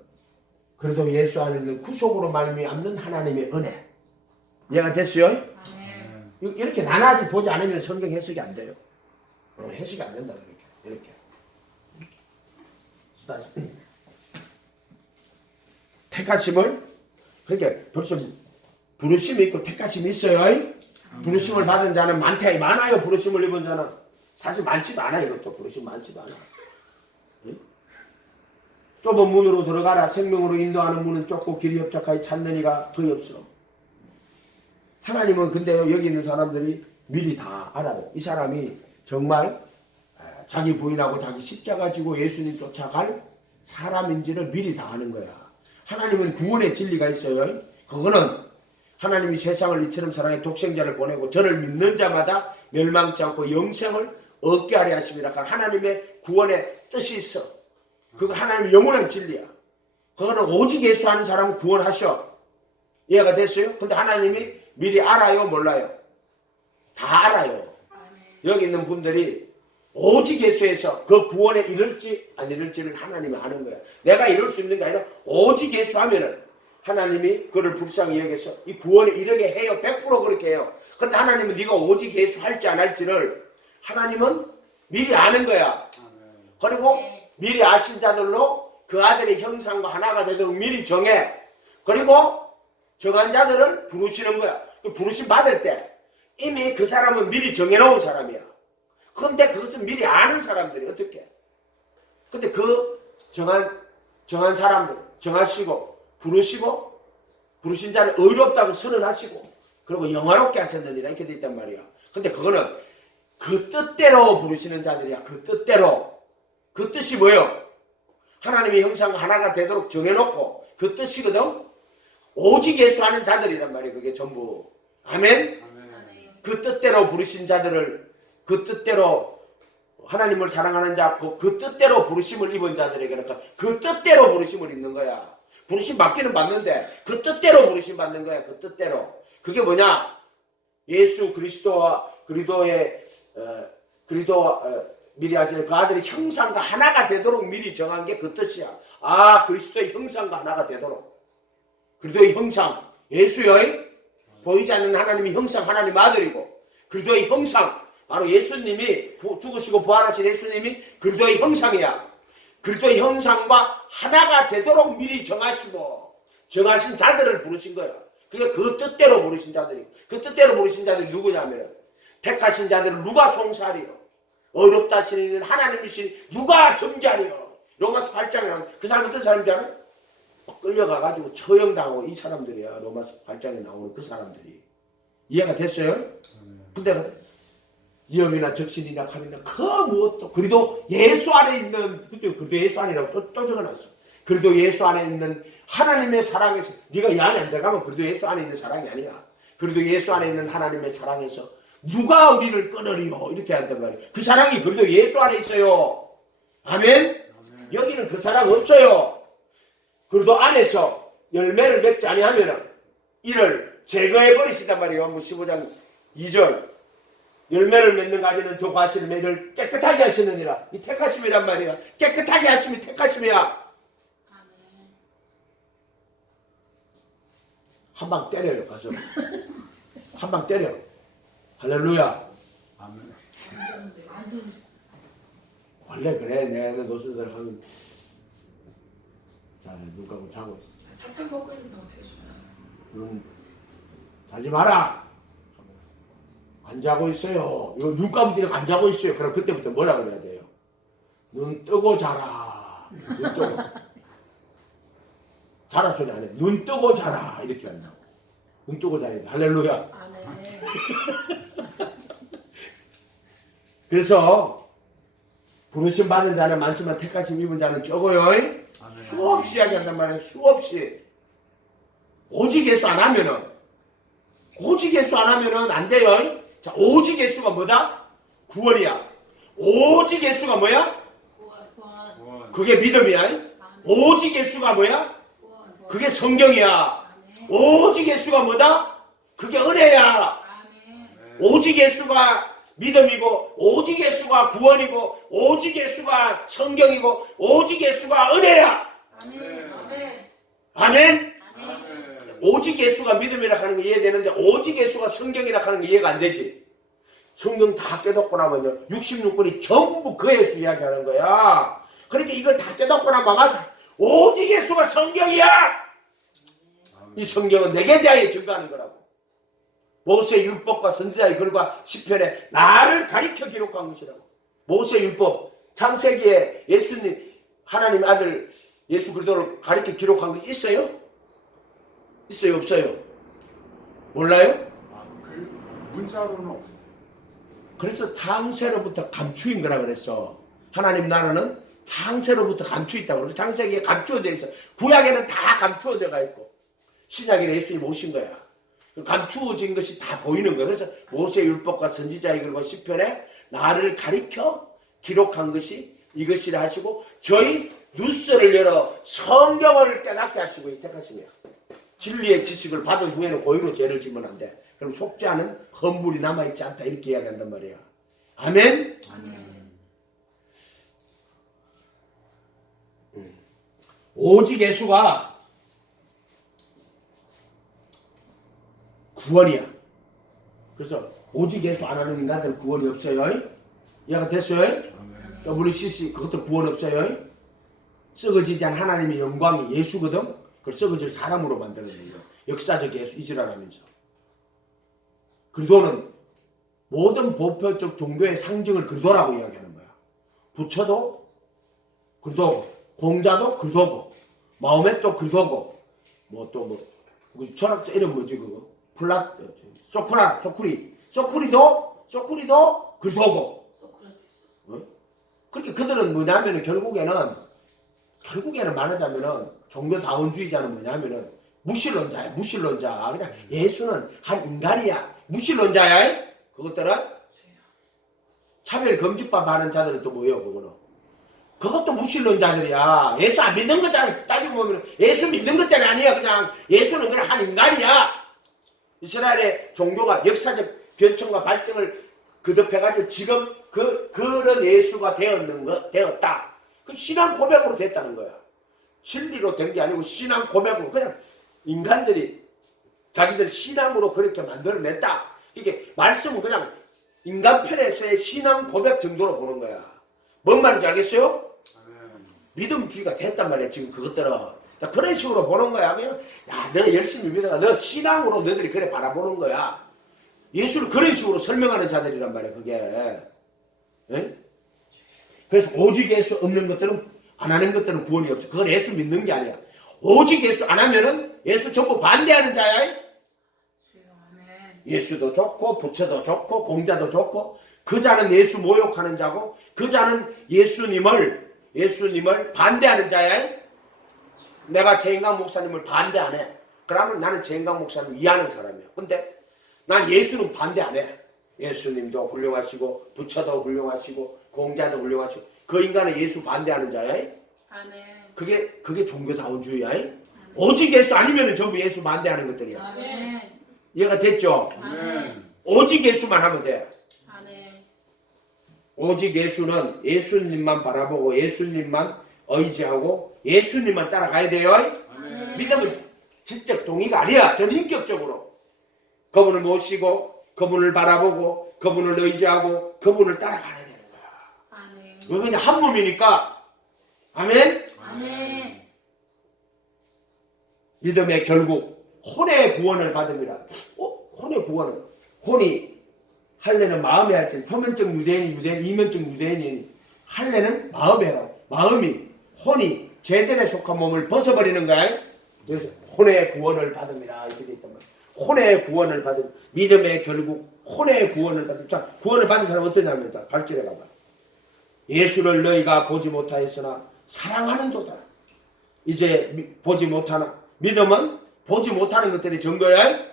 그래도 예수 안에 있는 구속으로 말미암는 하나님의 은혜. 이해가 됐어요? 아멘. 이렇게 나눠서 보지 않으면 성경 해석이 안 돼요. 해석이 안 된다. 이렇게. 택하심을 그렇게 벌써 부르심이 있고 택하심이 있어요. 부르심을 받은 자는 많아요. 부르심을 입은 자는 사실 많지도 않아요. 이것도 부르심 많지도 않아. 좁은 문으로 들어가라. 생명으로 인도하는 문은 좁고 길이 협착하여 찾는 이가 거의 없어. 하나님은 근데 여기 있는 사람들이 미리 다 알아요. 이 사람이 정말 자기 부인하고 자기 십자가 지고 예수님 쫓아갈 사람인지를 미리 다 아는 거야. 하나님은 구원의 진리가 있어요. 그거는 하나님이 세상을 이처럼 사랑해 독생자를 보내고 저를 믿는 자마다 멸망치 않고 영생을 얻게 하려 하심이라 하나님의 구원의 뜻이 있어. 그거 하나님의 영원한 진리야. 그거는 오직 예수 아는 사람은 구원하셔. 이해가 됐어요? 근데 하나님이 미리 알아요? 몰라요? 다 알아요. 여기 있는 분들이 오직 예수에서 그 구원에 이를지 안 이를지를 하나님이 아는 거야. 내가 이룰 수 있는 게 아니라 오직 예수 하면은 하나님이 그를 불쌍히 여겨서 이 구원에 이르게 해요. 100% 그렇게 해요. 그런데 하나님은 네가 오직 예수 할지 안 할지를 하나님은 미리 아는 거야. 그리고 미리 아신 자들로 그 아들의 형상과 하나가 되도록 미리 정해. 그리고 정한 자들을 부르시는 거야. 부르심 받을 때 이미 그 사람은 미리 정해놓은 사람이야. 그런데 그것은 미리 아는 사람들이 어떻게? 근데 그 정한 사람들 정하시고 부르시고 부르신 자를 의롭다고 선언하시고 그리고 영화롭게 하셨느니라 이렇게 돼 있단 말이야. 근데 그거는 그 뜻대로 부르시는 자들이야. 그 뜻대로. 그 뜻이 뭐예요? 하나님의 형상 하나가 되도록 정해놓고 그 뜻이거든. 오직 예수 하는 자들이란 말이에요. 그게 전부. 아멘? 그 뜻대로 부르신 자들을 그 뜻대로 하나님을 사랑하는 자, 그 뜻대로 부르심을 입은 자들에게는 그 뜻대로 부르심을 입는 거야. 부르심 받기는 받는데 그 뜻대로 부르심 받는 거야. 그 뜻대로. 그게 뭐냐? 예수 그리스도와 미리 하시는 그 아들의 형상과 하나가 되도록 미리 정한 게 그 뜻이야. 아, 그리스도의 형상과 하나가 되도록. 그리스도의 형상, 예수의 보이지 않는 하나님의 형상, 하나님 아들이고 그리스도의 형상, 바로 예수님이 죽으시고 부활하신 예수님이 그리스도의 형상이야. 그리스도의 형상과 하나가 되도록 미리 정하시고 정하신 자들을 부르신 거야. 그게 그 뜻대로 부르신 자들이. 그 뜻대로 부르신 자들이 누구냐면 택하신 자들을 누가 송사리요? 어렵다 하시는 하나님이신 누가 점자리요? 로마서 8장에 나오는 그 사람 어떤 사람인지 알아요? 끌려가가지고 처형당하고 이 사람들이야. 로마서 8장에 나오는 그 사람들이. 이해가 됐어요? 근데 위험이나 적신이나 칼이나 그 무엇도 그래도 예수 안에 있는 그래도 예수 안이라고 또 적어놨어. 그래도 예수 안에 있는 하나님의 사랑에서 네가 이 안에 안 들어가면 그래도 예수 안에 있는 사랑이 아니야. 그래도 예수 안에 있는 하나님의 사랑에서 누가 우리를 끊으리요? 이렇게 한단 말이에요. 그 사랑이 그래도 예수 안에 있어요. 아멘? 여기는 그 사랑 없어요. 그래도 안에서 열매를 맺지 아니하면 이를 제거해 버리신단 말이에요. 한번 15장 2절 열매를 맺는 가지는 더 과실 매를 깨끗하게 하시느니라. 이 택하심이란 말이야. 깨끗하게 하심이 택하심이야. 한 방 때려요. 가서 한 방 때려. 할렐루야. 아멘. 원래 그래. 내가 노순들 하면 자 자, 눈 감고 자고 있어. 사탕 먹고 있는데 어떻게 주나요? 눈 자지 마라. 안 자고 있어요. 이거 눈 감고 안 자고 있어요. 그럼 그때부터 뭐라 그래야 돼요? 눈 뜨고 자라. 눈 뜨고. 자라 소리 안 해. 눈 뜨고 자라. 이렇게 한다고. 눈 뜨고 자야 돼. 할렐루야. 아멘. 그래서 부르심 받은 자는 많지만 택하심 입은 자는 적어요. 아멘. 수없이 이야기한단 말이에요. 수없이. 오직 예수 안 하면은 안 돼요. 자, 오직 예수가 뭐다? 구원이야. 오직 예수가 뭐야? 구원. 구원. 그게 믿음이야. 아멘. 오직 예수가 뭐야? 구원. 그게 성경이야. 아멘. 오직 예수가 뭐다? 그게 은혜야. 아멘. 오직 예수가 믿음이고, 오직 예수가 구원이고, 오직 예수가 성경이고, 오직 예수가 은혜야. 아멘. 아멘. 아멘. 아멘. 오직 예수가 믿음이라 하는 게 이해되는데 오직 예수가 성경이라 하는 게 이해가 안 되지. 성경 다 깨닫고 나면 66권이 전부 그 예수 이야기하는 거야. 그러니까 이걸 다 깨닫고 나면 맞아. 오직 예수가 성경이야. 이 성경은 내게 대하여 증거하는 거라고. 모세 율법과 선지자의 글과 시편에 나를 가리켜 기록한 것이라고. 모세 율법 창세기에 예수님 하나님의 아들 예수 그리스도를 가리켜 기록한 것이 있어요? 있어요? 없어요? 몰라요? 그 문자로는 없어요. 그래서 창세로부터 감추인 거라 그랬어. 하나님 나라는 창세로부터 감추 있다고. 그래서 창세기에 감추어져 있어. 구약에는 다 감추어져가 있고 신약에는 예수님 오신 거야. 감추어진 것이 다 보이는 거야. 그래서 모세 율법과 선지자의 글과 시편에 나를 가리켜 기록한 것이 이것이라 하시고 저희 눈썰을 열어 성경을 깨닫게 하시고 택하시며 진리의 지식을 받은 후에는 고의로 죄를 지면 안 돼. 그럼 속지 않은 헌물이 남아있지 않다 이렇게 이야기한단 말이야. 아멘? 아멘. 오직 예수가 구원이야. 그래서 오직 예수 안 하는 인간들은 구원이 없어요. 이해가 됐어요? 아멘. WCC 그것도 구원 없어요. 썩어지지 않은 하나님의 영광이 예수거든. 그걸 썩어질 사람으로 만들어내요. 역사적 예수 이지라라면서. 그리도는 모든 보편적 종교의 상징을 그리도라고 이야기하는 거야. 부처도 그리도고, 공자도 그리도고, 마호멧도 그리도고, 그 철학자 이름 뭐지 그거? 소크리도 그리도고. 소크라테스. 그렇게 그들은 뭐냐면은 결국에는 말하자면은 종교다원주의자는 뭐냐면은 무신론자야. 그냥 예수는 한 인간이야. 무신론자야. 그것들은 차별금지법 하는 자들은 또 뭐예요? 그것도 무신론자들이야. 예수 안 믿는 것 따지고 보면 예수 믿는 것들이 아니야. 그냥 예수는 그냥 한 인간이야. 이스라엘의 종교가 역사적 변천과 발전을 거듭해가지고 지금 그런 예수가 되었다. 그 신앙 고백으로 됐다는 거야. 진리로 된 게 아니고 신앙 고백으로 그냥 인간들이 자기들 신앙으로 그렇게 만들어냈다. 이게 말씀은 그냥 인간 편에서의 신앙 고백 정도로 보는 거야. 뭔 말인지 알겠어요? 아멘. 믿음주의가 됐단 말이야. 지금 그것들은 그런 식으로 보는 거야. 그냥 너 열심히 믿어가. 너 신앙으로 너희들이 그래 바라보는 거야. 예수를 그런 식으로 설명하는 자들이란 말이야. 그게. 에? 그래서 오직 예수 없는 것들은 안 하는 것들은 구원이 없어. 그건 예수 믿는 게 아니야. 오직 예수 안 하면은 예수 전부 반대하는 자야. 아멘. 예수도 좋고 부처도 좋고 공자도 좋고 그 자는 예수 모욕하는 자고 그 자는 예수님을 반대하는 자야. 내가 최인강 목사님을 반대 안 해. 그러면 나는 최인강 목사님 이해하는 사람이야. 근데 난 예수는 반대 안 해. 예수님도 훌륭하시고 부처도 훌륭하시고 공자도 훌륭하시고 그 인간은 예수 반대하는 자야. 아멘. 그게 종교다원주의야. 오직 예수 아니면 전부 예수 반대하는 것들이야. 아멘. 이해가 됐죠? 아멘. 오직 예수만 하면 돼. 아멘. 오직 예수는 예수님만 바라보고 예수님만 의지하고 예수님만 따라가야 돼요. 아멘. 믿음은 지적 동의가 아니야. 전인격적으로 그분을 모시고 그분을 바라보고 그분을 의지하고 그분을 따라가야 되는 거야. 아멘. 왜 그냥 한 몸이니까. 아멘. 아멘. 믿음의 결국 혼의 구원을 받음이라. 혼의 구원은 혼이 할례는 마음에 할지 표면적 유대인 이면적 유대인이 할례는 마음이 혼이 제대로 속한 몸을 벗어버리는 거야. 그래서 혼의 구원을 받음이라 이렇게 돼 있단 말이야. 혼의 구원을 받음 믿음의 결국 혼의 구원을 받음. 자, 구원을 받은 사람은 어떠냐면 자, 8절에 가봐. 예수를 너희가 보지 못하였으나 사랑하는도다. 이제 보지 못하나 믿음은 보지 못하는 것들이 증거야.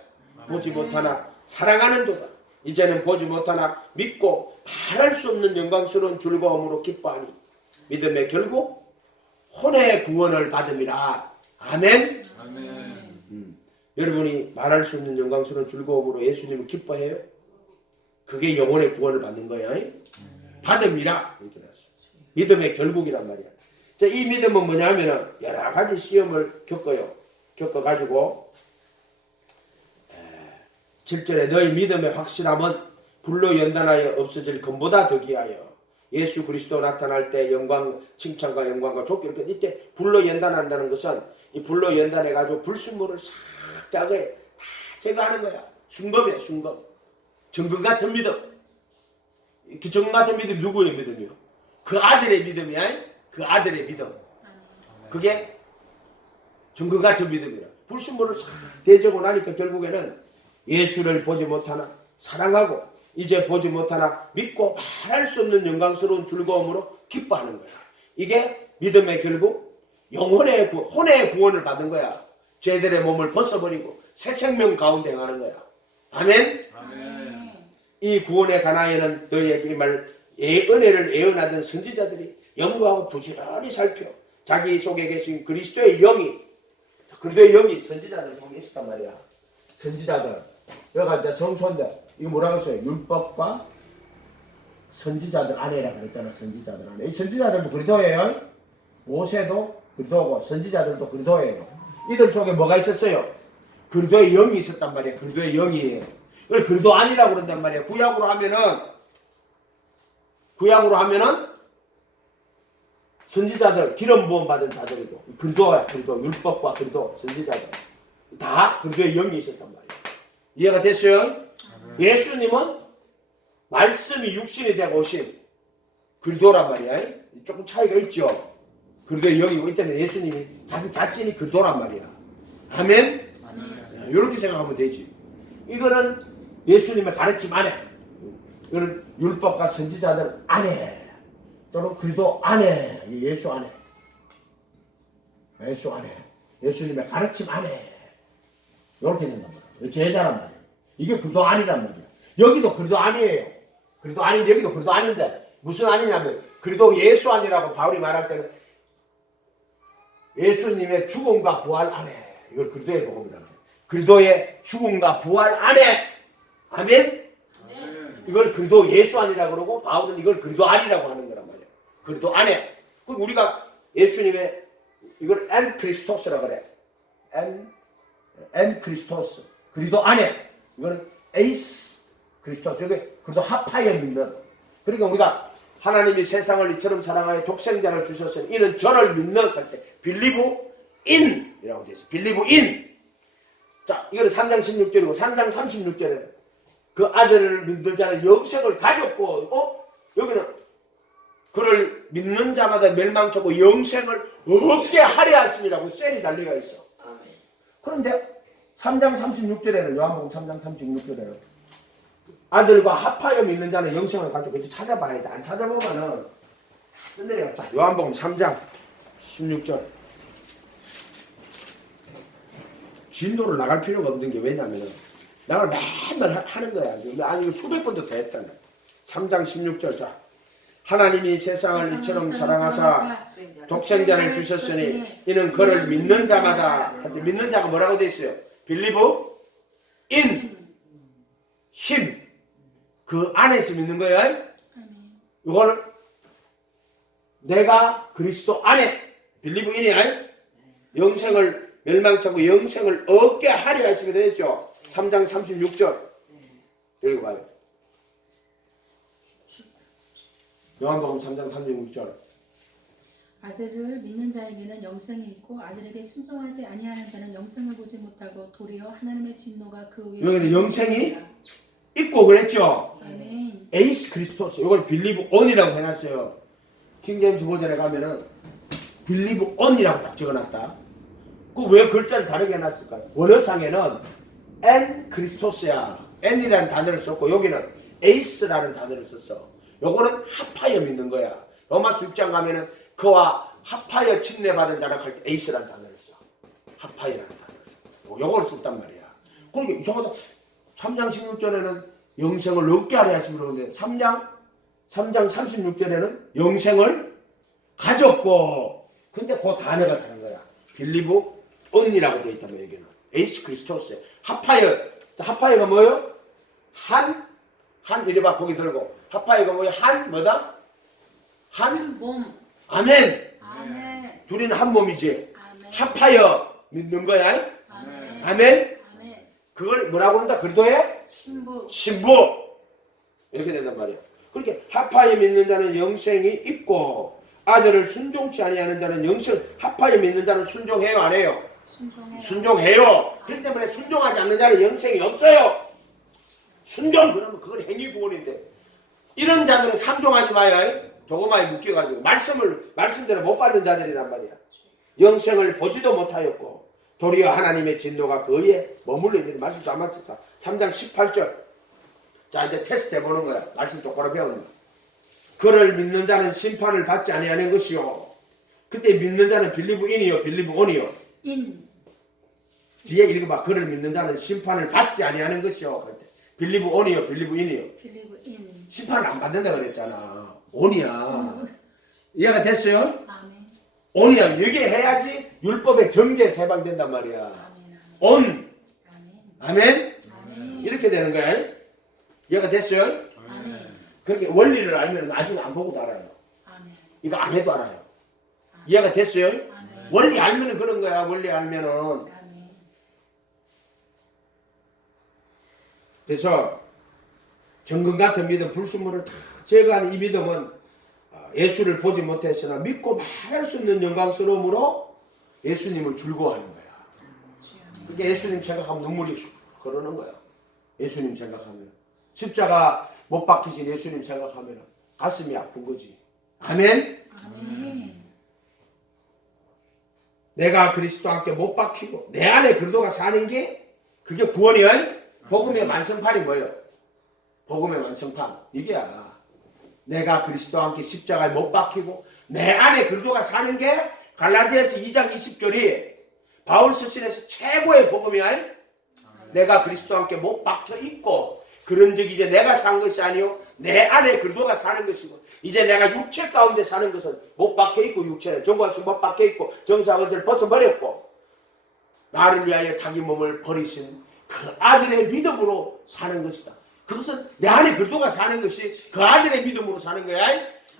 보지 못하나 사랑하는도다. 이제는 보지 못하나 믿고 말할 수 없는 영광스러운 즐거움으로 기뻐하니 믿음의 결국 혼의 구원을 받음이라. 아멘. 아멘. 여러분이 말할 수 없는 영광스러운 즐거움으로 예수님을 기뻐해요? 그게 영혼의 구원을 받는 거예요. 받음이라 이렇게 나왔어. 믿음의 결국이란 말이야. 자, 이 믿음은 뭐냐면은 여러 가지 시험을 겪어가지고 7절에 너희 믿음의 확실함은 불로 연단하여 없어질 금보다 더 귀하여 예수 그리스도 나타날 때 영광, 칭찬과 영광과 족기 이렇게 이때 불로 연단한다는 것은 이 불로 연단해가지고 불순물을 싹 짜게 다 제거하는 거야. 순검이야, 순검. 정금 같은 믿음. 그 정금 같은 믿음 누구의 믿음이요? 그 아들의 믿음이야. 그 아들의 믿음. 그게 정금 같은 믿음이라. 불순물을 싹 대적고 나니까 결국에는 예수를 보지 못하나 사랑하고 이제 보지 못하나 믿고 말할 수 없는 영광스러운 즐거움으로 기뻐하는 거야. 이게 믿음의 결국 영혼의 혼의 구원을 받은 거야. 죄들의 몸을 벗어버리고 새 생명 가운데 행하는 거야. 아멘. 아멘. 이 구원의 가나에는 너희에게 은혜를 예언하던 선지자들이 연구하고 부지런히 살펴 자기 속에 계신 그리스도의 영이 선지자들 속에 있었단 말이야. 선지자들 여기가 이제 성소인데 이거 뭐라고 했어요? 율법과 선지자들 안에라 그랬잖아. 선지자들 안에. 이 선지자들도 그리도예요. 모세도 그리도고 선지자들도 그리도예요. 이들 속에 뭐가 있었어요? 그리도의 영이 있었단 말이에요. 그리도의 영이에요. 그걸 그리도 아니라고 그런단 말이에요. 구약으로 하면은 선지자들 기름 부음 받은 자들이고 그리도야. 그리도 율법과 그리도 선지자들 다 그리도의 영이 있었단 말이에요. 이해가 됐어요? 예수님은 말씀이 육신이 되고 오신 그리도란 말이야. 조금 차이가 있죠. 그리도의 영이고 이 때문에 예수님이 자기 자신이 그리도란 말이야. 아멘? 이렇게 생각하면 되지. 이거는 예수님의 가르침 안에, 이거는 율법과 선지자들 안에, 또는 그리도 안에, 예수 안에, 예수님의 가르침 안에 이렇게 된단 말이야. 제자란 말이야. 이게 그리도 아니란 말이야. 여기도 그리도 아니에요. 그리도 아닌데 여기도 그리도 아닌데 무슨 아니냐면 그리도 예수 아니라고 바울이 말할 때는 예수님의 죽음과 부활 안에 이걸 그리도의 복음이라고 해요. 그리도의 죽음과 부활 안에 아멘? 이걸 그리도 예수 아니라고 그러고 바울은 이걸 그리도 아니라고 하는 거란 말이에요. 그리도 안에. 그럼 우리가 예수님의 이걸 엔 크리스토스라고 그래. 엔 크리스토스. 그리도 안에. 이거는 에이스 크리스토스. 여기 그리도 합하여 믿는. 그러니까 우리가 하나님이 세상을 이처럼 사랑하여 독생자를 주셨으니 이는 저를 믿는 할 때 believe in 이라고 되어 있어요. believe in. 자, 이거는 3장 16절이고 3장 36절에는 그 아들을 믿는 자는 영생을 가졌고 여기는 그를 믿는 자마다 멸망치고 영생을 얻게 하려 하심이라고 셀이 달리가 있어. 그런데 3장 36절에는 요한복음 3장 36절에는 아들과 합하여 믿는 자는 영생을 가지고 이렇게 찾아봐야 돼. 안 찾아보면은 끝내려. 자, 요한복음 3장 16절. 진도를 나갈 필요가 없는 게 왜냐면은 나를 맨날 하는 거야. 아니 수백 번도 더 했다네. 3장 16절. 자, 하나님이 세상을 이처럼 사랑하사 독생자를 주셨으니 이는 그를 믿는 자마다. 믿는 자가 뭐라고 돼 있어요? believe in him. 그 안에서 믿는 거예요. 이걸 내가 그리스도 안에 believe in이 영생을 멸망치고 영생을 얻게 하려 하시게 되었죠. 3장 36절 읽어봐요. 요한복음 3장 36절. 아들을 믿는 자에게는 영생이 있고 아들에게 순종하지 아니하는 자는 영생을 보지 못하고 도리어 하나님의 진노가 그 위에 여기는 영생이 있고 그랬죠. 아멘. 에이스 크리스토스. 이걸 빌리브 온이라고 해놨어요. 킹제임스 버전에 가면은 빌리브 온이라고 딱 적어놨다. 그 왜 글자를 다르게 해놨을까요? 원어상에는 엔 크리스토스야. 엔이라는 단어를 썼고 여기는 에이스라는 단어를 썼어. 요거는 합하여 믿는 거야. 로마서 6장 가면은 그와 합하여 침례받은 자라 할 때 에이스라는 단어를 써. 합하여라는 단어를 써. 요걸 썼단 말이야. 그러니까 이상하다. 3장 16절에는 영생을 얻게 하려 하시면 그러는데 3장 36절에는 영생을 가졌고 근데 그 단어가 다른 거야. 빌리브 온이라고 되어 있다면 여기는 에이스 크리스토스. 합하여가 뭐예요? 한 이리 봐 거기 들고 합하여가 뭐예요? 한 몸. 아멘. 아멘. 둘이는 한 몸이지. 아멘. 합하여 믿는 거야. 아멘. 아멘. 아멘. 그걸 뭐라고 한다? 그리스도의 신부. 신부 이렇게 된단 말이야. 그렇게 합하여 믿는 자는 영생이 있고 아들을 순종치 아니하는 자는 영생. 합하여 믿는 자는 순종해요 안 해요? 순종해요. 순종해요. 그렇기 때문에 순종하지 않는 자는 영생이 없어요. 순종 그러면 그건 행위 구원인데 이런 자들은 상종하지 마요. 도구마에 묶여가지고 말씀대로 못 받은 자들이란 말이야. 영생을 보지도 못하였고 도리어 하나님의 진노가 그 위에 머물러 있는 말씀 다 맞췄어. 3장 18절. 자 이제 테스트 해보는 거야. 말씀 똑바로 배웠나. 그를 믿는 자는 심판을 받지 아니하는 것이요. 그때 믿는 자는 빌리브 인이요 빌리브 온이요. 인. 뒤에 읽어봐. 그를 믿는 자는 심판을 받지 아니하는 것이요. 그때 빌리브 온이요 빌리브 인이요. 빌리브 인. 심판을 안 받는다 그랬잖아. 온이야. 이해가 됐어요? 아멘. 온이야. 여기 해야지 율법의 정죄에서 해방된단 말이야. 아멘. 온. 아멘. 아멘. 아멘. 이렇게 되는 거야. 이해가 됐어요? 아멘. 그렇게 원리를 알면 나중에 안 보고도 알아요. 아멘. 이거 안 해도 알아요. 이해가 됐어요? 아멘. 원리 알면은 그런 거야. 원리 알면은. 아멘. 그래서 정금 같은 믿음, 불순물을 다 제거하는 이 믿음은 예수를 보지 못했으나 믿고 말할 수 있는 영광스러움으로 예수님을 즐거워하는 거야. 그러니까 예수님 생각하면 눈물이 흐르는 거야. 예수님 생각하면. 십자가 못 박히신 예수님 생각하면 가슴이 아픈 거지. 아멘? 아멘. 내가 그리스도와 함께 못 박히고 내 안에 그리스도가 사는 게 그게 구원이야. 복음의 완성판이 뭐예요? 복음의 완성판. 이게야. 내가 그리스도와 함께 십자가에 못 박히고 내 안에 그리스도가 사는 게 갈라디아서 2장 20절이 바울 서신에서 최고의 복음이야. 내가 그리스도와 함께 못 박혀 있고 그런즉 이제 내가 산 것이 아니요 내 안에 그리스도가 사는 것이고 이제 내가 육체 가운데 사는 것은 못 박혀 있고 육체는 종같이 못 박혀 있고 정사한 것을 벗어버렸고 나를 위하여 자기 몸을 버리신 그 아들의 믿음으로 사는 것이다. 그것은 내 안에 그리스도가 사는 것이 그 아들의 믿음으로 사는 거야.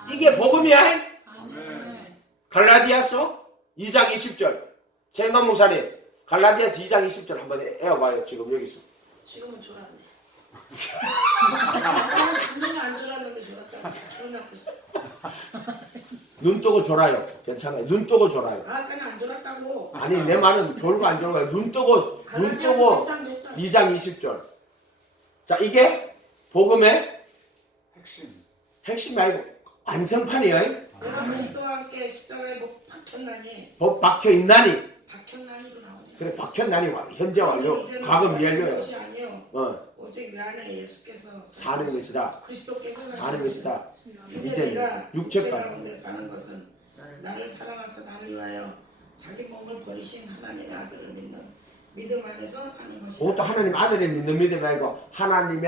이게 복음이야. 아멘. 갈라디아서 2장 20절. 최영만 목사님 갈라디아서 2장 20절 한번 에어봐요. 지금 여기서. 지금은 졸았네. 분명히 안 졸았는데 졸았다고. 기분 나쁘지. 눈 뜨고 졸아요. 괜찮아요. 눈 뜨고 졸아요. 아까는 안 졸았다고. 아니 내 말은 졸고 안 졸고 눈 뜨고 갈라디아서 몇 장, 몇 장. 2장 20절. 자 이게 복음의 핵심 말고 완성판이에요. 내가 그리스도와 함께 십자가에 못 박혔나니. 법 박혀 있나니. 박혔나니도 나오냐. 그래 박혔나니 현재 완료. 이제는 과거 내가 미완료예요. 사는 것이 아니요 오직 내 안에 예수께서 사는 것이다. 그리스도께서 사는 것이다. 이제 이제 내가 육체 육체 가운데 가운데 사는 것은 나를 사랑하사 나를 위하여 자기 몸을 버리신 하나님의 아들을 믿는 믿음 안에서 사는 것이다. 그것도 하나님 아들의 믿는 믿음이 아니고 하나님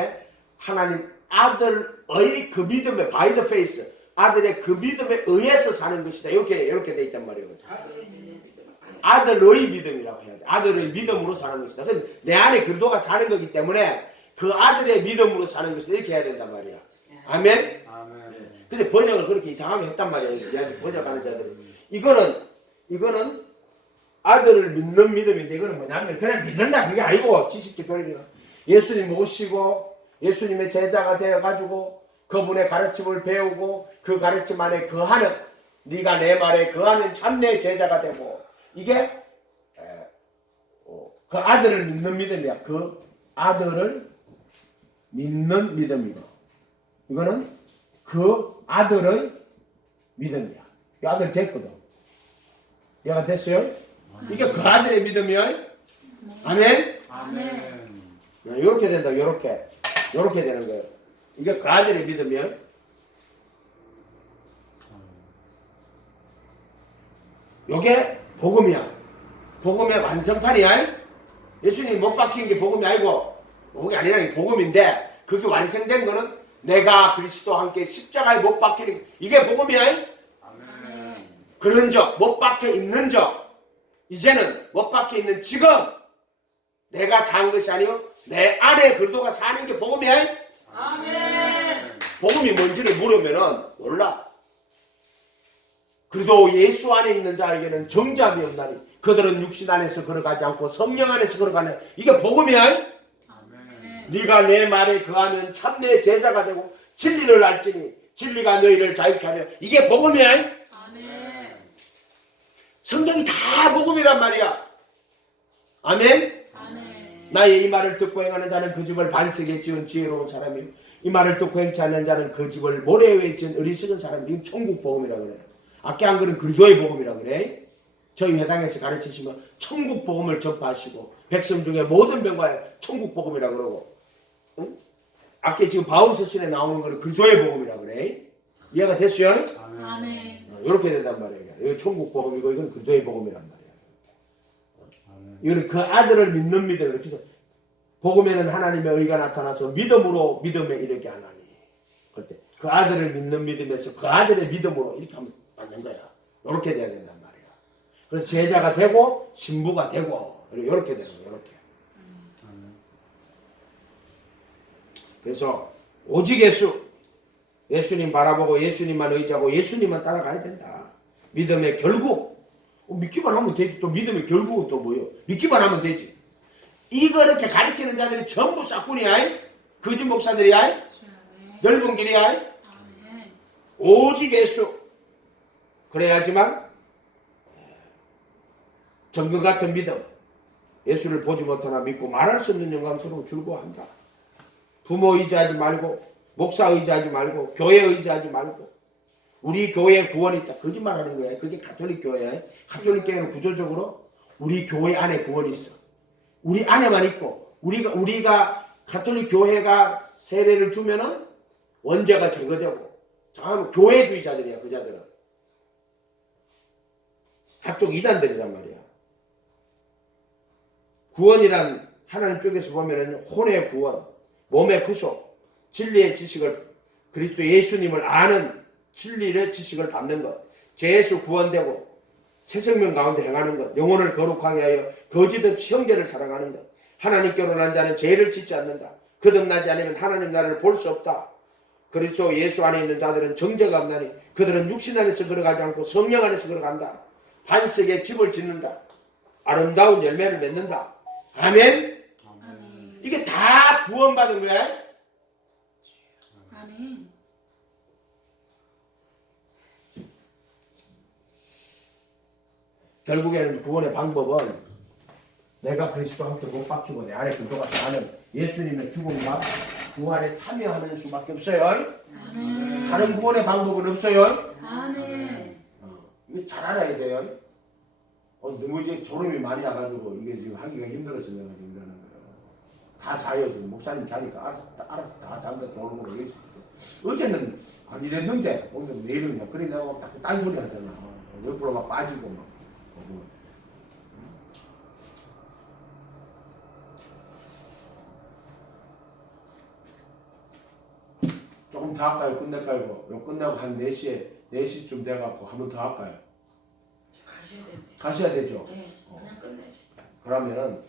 아들의 그 믿음에 by the faith 아들의 그 믿음에 의해서 사는 것이다. 이렇게 돼 있단 말이에요. 아들을 믿는 믿음 아니. 아들의 믿음이라고 해야 돼. 아들의 믿음으로 사는 것이다. 근데 내 안에 그리스도가 사는 거기 때문에 그 아들의 믿음으로 사는 것이다. 이렇게 해야 된단 말이야. 아멘. 아멘. 근데 번역을 그렇게 이상하게 했단 말이에요. 번역하는 자들은. 이거는 아들을 믿는 믿음인데 이거는 뭐냐면 그냥 믿는다 그게 아니고 지식적 교리가 예수님 모시고 예수님의 제자가 되어가지고 그분의 가르침을 배우고 그 가르침 안에 거하는 네가 내 말에 거하면 참 내 제자가 되고 이게 그 아들을 믿는 믿음이야. 그 아들을 믿는 믿음이고 이거는 그 아들의 믿음이야. 이 아들 됐거든. 얘가 됐어요? 이게 그 아들의 믿음이야. 아멘. 아멘. 이렇게 된다. 이렇게 되는 거예요. 이게 그 아들의 믿음이야. 요게 복음이야. 복음의 완성판이야. 예수님이 못 박힌 게 복음이 아니고 복음이 아니라 이게 복음인데 그게 완성된 거는 내가 그리스도와 함께 십자가에 못 박히는 이게 복음이야. 아멘. 그런 적, 못 박혀 있는 적 이제는 못 박혀 있는 지금 내가 산 것이 아니요 내 안에 그리스도가 사는 게 복음이야. 아멘. 복음이 뭔지를 물으면은 몰라. 그래도 예수 안에 있는 자에게는 정죄함이 없나니 그들은 육신 안에서 걸어가지 않고 성령 안에서 걸어가네. 이게 복음이야. 아멘. 네가 내 말에 거하면 참 내 제자가 되고 진리를 알지니 진리가 너희를 자유케 하려. 이게 복음이야. 아멘. 성경이 다 복음이란 말이야. 아멘. 아멘. 나의 이 말을 듣고 행하는 자는 그 집을 반석에 지은 지혜로운 사람이요 이 말을 듣고 행치 않는 자는 그 집을 모래 위에 지은 어리석은 사람이. 이건 천국 복음이라고 그래. 아까 한 거는 그리스도의 복음이라고 그래. 저희 회당에서 가르치시면 천국 복음을 전파하시고 백성 중에 모든 병과에 천국 복음이라고 그러고 응? 아까 지금 바울 서신에 나오는 거는 그리스도의 복음이라고 그래. 이해가 됐어요? 아멘. 이렇게 된단 말이에요. 이거 천국 복음이고 이건 그리스도의 복음이란 말이에요. 아멘. 이거는 그 아들을 믿는 믿음. 그래서 복음에는 하나님의 의가 나타나서 믿음으로 믿음에 이르게 하나니. 그때 그 아들을 믿는 믿음에서 그 아들의 믿음으로 이렇게 하면 받는 거야. 이렇게 돼야 된단 말이야. 그래서 제자가 되고 신부가 되고 이렇게 되는 거야. 이렇게. 아멘. 그래서 오직 예수님 바라보고 예수님만 의지하고 예수님만 따라가야 된다. 믿음의 결국 믿기만 하면 되지. 또 믿음의 결국은 또 뭐예요? 믿기만 하면 되지. 이거 이렇게 가르치는 자들이 전부 싹군이야. 거짓 목사들이야. 넓은 길이야. 아멘. 오직 예수. 그래야지만 정금 같은 믿음. 예수를 보지 못하나 믿고 말할 수 없는 영광스러움 즐거워한다. 부모 의지하지 말고 목사 의지하지 말고 교회 의지하지 말고 우리 교회에 구원이 있다. 거짓말하는 거야. 그게 가톨릭 교회야. 가톨릭 교회는 구조적으로 우리 교회 안에 구원이 있어. 우리 안에만 있고 우리가 가톨릭 교회가 세례를 주면은 원죄가 제거되고 다음 교회주의자들이야. 그 자들은 각종 이단들이란 말이야. 구원이란 하나님 쪽에서 보면은 혼의 구원, 몸의 구속, 진리의 지식을 그리스도 예수님을 아는 진리의 지식을 받는 것, 죄에서 구원되고 새 생명 가운데 행하는 것, 영혼을 거룩하게 하여 거짓 없이 형제를 사랑하는 것, 하나님께로 난 자는 죄를 짓지 않는다. 거듭나지 않으면 하나님 나라를 볼 수 없다. 그리스도 예수 안에 있는 자들은 정죄가 없나니 그들은 육신 안에서 걸어가지 않고 성령 안에서 걸어간다. 반석에 집을 짓는다. 아름다운 열매를 맺는다. 아멘. 아멘. 이게 다 구원받은 거야. 아멘. 결국에는 구원의 방법은 내가 그리스도와 함께 못 박히고 내 안에 그도가 사는 예수님의 죽음과 부활에 참여하는 수밖에 없어요. 아멘. 다른 구원의 방법은 없어요. 아멘. 이거 잘 알아야 돼요. 너무 이제 졸음이 많이 나가지고 이게 지금 하기가 힘들어서 내가 지금 이러는 거예요. 다 자요 지금 목사님 자니까 알아서 다 잔다 졸음으로 여기 있어. 어제는 안 이랬는데 오늘 왜 이러냐. 그래 내가 딱 딴소리 하잖아. 옆으로 막 빠지고 막. 조금 더 할까요? 끝낼까요? 요 끝내고 한 4시쯤 돼갖고 한 번 더 할까요? 가셔야 되네. 가셔야 되죠? 네, 그냥 끝내지. 그러면은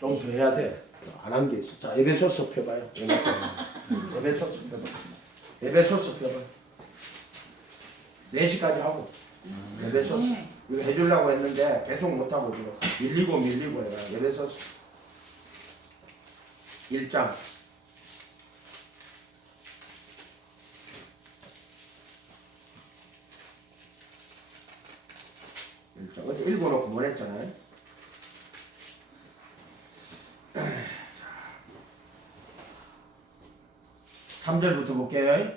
좀 더 해야 돼. 안 한 게 있어. 자, 에베소서 펴봐요. 에베소서 펴봐. 에베소서 펴봐. 4시까지 하고. 에베소서. 이거 해주려고 했는데 계속 못하고 지금 밀리고 해라. 에베소서 1장. 1장 3절부터 볼게요.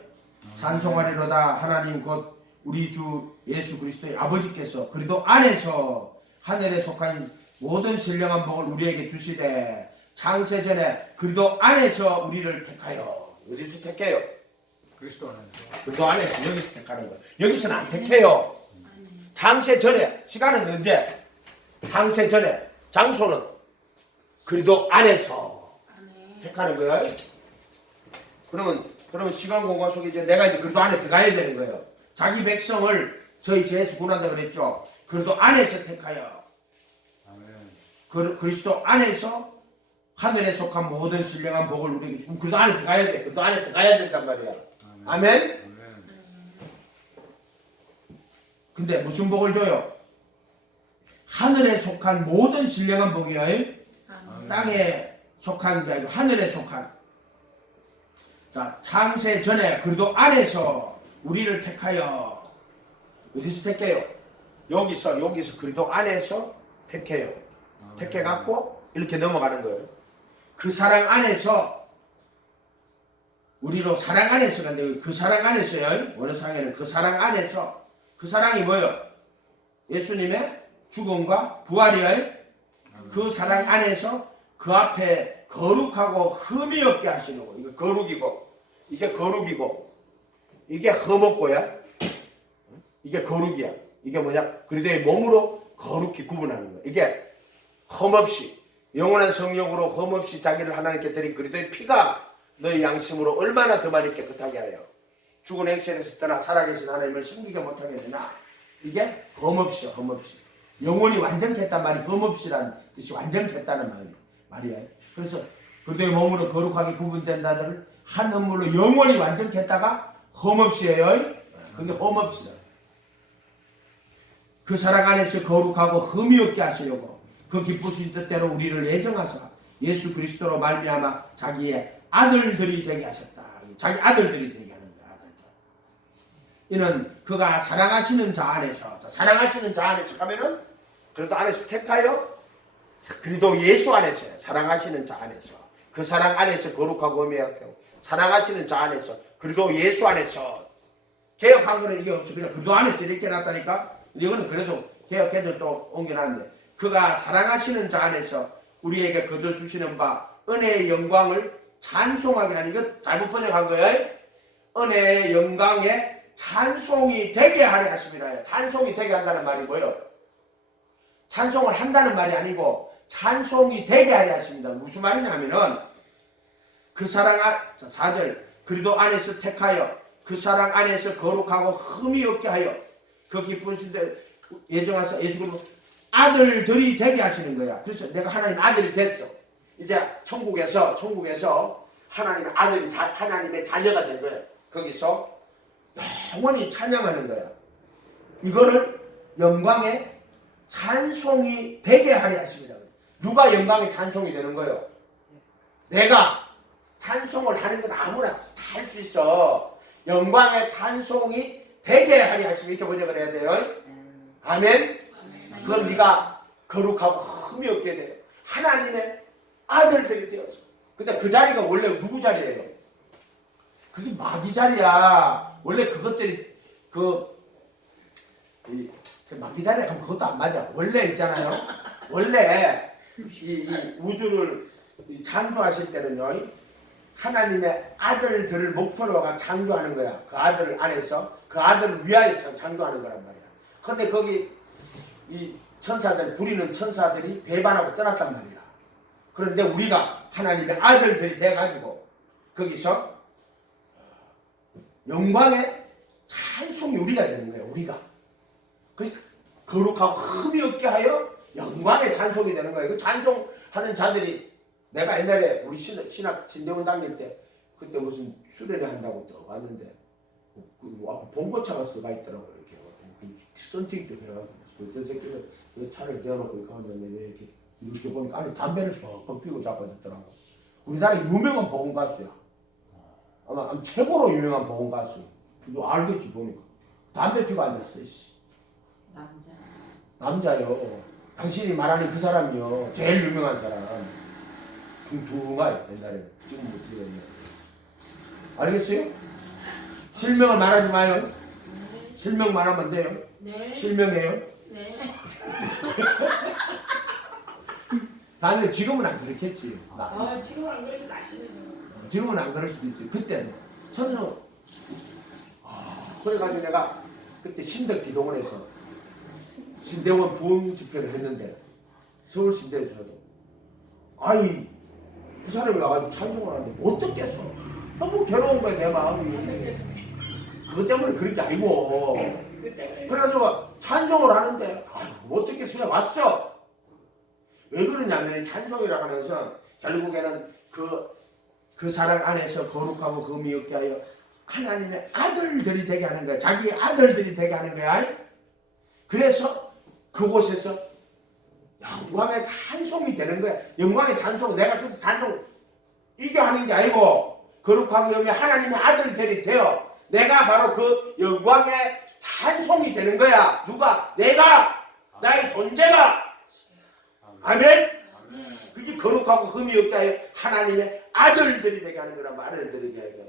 찬송하리로다 하나님 곧 우리 주 예수 그리스도의 아버지께서 그리도 안에서 하늘에 속한 모든 신령한 복을 우리에게 주시되 창세전에 그리도 안에서 우리를 택하여. 어디서 택해요? 그리스도 안에서. 그리도 안에서. 여기서 택하는 거예요. 여기서는 안 택해요. 창세전에. 시간은 언제? 창세전에. 장소는 그리도 안에서 아멘. 택하는 거예요. 그러면 시간 공간 속에 이제 내가 이제 그리도 안에 들어가야 되는 거예요. 자기 백성을 저희 죄에서 구원한다 그랬죠. 그리도 안에서 택하여. 아멘. 그리스도 안에서 하늘에 속한 모든 신령한 복을 우리에게 주고 그리도 안에 들어가야 돼. 그리도 안에 들어가야 된단 말이야. 아멘. 아멘. 근데 무슨 복을 줘요? 하늘에 속한 모든 신령한 복이요. 아멘. 땅에 속한 게 아니고 하늘에 속한. 자, 창세 전에 그리도 안에서 우리를 택하여. 어디서 택해요? 여기서 그리도 안에서 택해요. 택해 갖고 이렇게 넘어가는 거예요. 그 사랑 안에서 우리로 사랑 안에서가 아니고 그 사랑 안에서요. 원어상에는 그 사랑 안에서. 그 사랑이 뭐예요? 예수님의 죽음과 부활이에요. 그 사랑 안에서 그 앞에 거룩하고 흠이 없게 하시려고. 이거 거룩이고 이게 거룩이고 이게 흠없고야. 이게 거룩이야. 이게 뭐냐? 그리도의 몸으로 거룩히 구분하는 거야. 이게 흠없이 영원한 성령으로 흠없이 자기를 하나님께 드린 그리도의 피가 너희 양심으로 얼마나 더 많이 깨끗하게 하여 죽은 행실에서 떠나 살아계신 하나님을 섬기게 못하게 되나. 이게 흠없이요. 흠없이. 영혼이 완전했단 말이 흠없이란 뜻이 완전했다는 말이에요. 그래서 그리도의 몸으로 거룩하게 구분된 자들을 한 흠물로 영혼이 완전했다가 흠없이 해요. 그게 흠없이다. 그 사랑 안에서 거룩하고 흠이 없게 하시려고 그 기쁘신 뜻대로 우리를 예정하사 예수 그리스도로 말미암아 자기의 아들들이 되게 하셨다. 자기 아들들이 되게 하는 거야. 아들들. 이는 그가 사랑하시는 자 안에서. 사랑하시는 자 안에서 하면은 그래도 안에서 택하여 그리도 예수 안에서. 사랑하시는 자 안에서. 그 사랑 안에서 거룩하고 흠이하고 사랑하시는 자 안에서 그리도 예수 안에서. 개혁한 거는 이게 없어. 그냥 그리도 안에서 이렇게 놨다니까. 이거는 그래도 개혁해서 또 옮겨놨는데 그가 사랑하시는 자 안에서 우리에게 거저 주시는 바 은혜의 영광을 찬송하게 하는. 이거 잘못 번역한 거예요. 은혜의 영광에 찬송이 되게 하려 하십니다. 찬송이 되게 한다는 말이 뭐예요? 찬송을 한다는 말이 아니고 찬송이 되게 하려 하십니다. 무슨 말이냐면은 그 사랑 4절 그리도 안에서 택하여 그 사랑 안에서 거룩하고 흠이 없게 하여 그 기쁘신 데 예정하사 예수 그리스도 아들들이 되게 하시는 거야. 그래서 내가 하나님 아들이 됐어. 이제 천국에서 하나님의 아들이 하나님의 자녀가 된 거야. 거기서 영원히 찬양하는 거야. 이거를 영광의 찬송이 되게 하려 하십니다. 누가 영광의 찬송이 되는 거예요? 내가 찬송을 하는 건 아무나 다 할 수 있어. 영광의 찬송이 되게 하려 하시면 이렇게 번역을 해야 돼요. 아멘. 그럼 네가 거룩하고 흠이 없게 돼요. 하나님의 아들들이 되어서. 근데 그 자리가 원래 누구 자리예요? 그게 마귀 자리야. 원래 그것들이 마귀 자리야. 그럼 그것도 안 맞아. 원래 있잖아요. 원래 이 우주를 창조하실 때는요. 하나님의 아들들을 목표로 창조하는 거야. 그 아들 안에서 그 아들을 위하여서 창조하는 거란 말이야. 근데 거기 이 천사들 부리는 천사들이 배반하고 떠났단 말이야. 그런데 우리가 하나님의 아들들이 돼가지고 거기서 영광의 찬송이 우리가 되는 거예요. 우리가 그러니까 거룩하고 흠이 없게 하여 영광의 찬송이 되는 거예요. 그 찬송하는 자들이 내가 옛날에 우리 신학 신대원 다닐 때 그때 무슨 수련회 한다고 또 왔는데 앞에 봉고차가 써가 있더라고요. 이렇게 썬팅 때 그래가지고 어떤 새끼들 그 차를 대어놓고 이렇게 하는데 이렇게 보니까 안에 담배를 뻑뻑 피고 잡아줬더라고. 우리나라 유명한 복음 가수야. 아마 최고로 유명한 복음 가수. 너 알겠지 보니까 담배 피고 앉았어. 남자요. 당신이 말하는 그 사람이요. 제일 유명한 사람. 둥둥하요 옛날에. 지금 못 들었네. 알겠어요? 실명을 말하지 마요. 실명 말하면 돼요. 네. 실명해요. 네. 나는 지금은 안 그렇겠지. 지금 안 그래서 나시네요. 지금은 안 그럴 수도 있지. 그때는 천수. 그래가지고 내가 그때 신덕 기도원에서 신대원 부흥 집회를 했는데 서울 신대에서 아니 그 사람이 와가지고 찬송을 하는데 못 듣겠어. 너무 괴로운 거야 내 마음이. 그것 때문에 그런 게 아니고. 그래서 찬송을 하는데 아유 못 듣겠어. 그냥 왔어. 왜 그러냐면 찬송이라고 하면서 결국에는 그 사랑 안에서 거룩하고 흠이 없게 하여 하나님의 아들들이 되게 하는 거야. 자기 아들들이 되게 하는 거야. 그래서 그곳에서 영광의 찬송이 되는 거야. 영광의 찬송. 내가 그래서 찬송 이게 하는 게 아니고 거룩하고 흠이 하나님의 아들들이 되어 내가 바로 그 영광의 찬송이 되는 거야. 누가? 내가. 나의 존재가. 아멘. 그게 거룩하고 흠이 없게 하여 하나님의 아들들이 되게 하는 거란 말을 드리게 해요.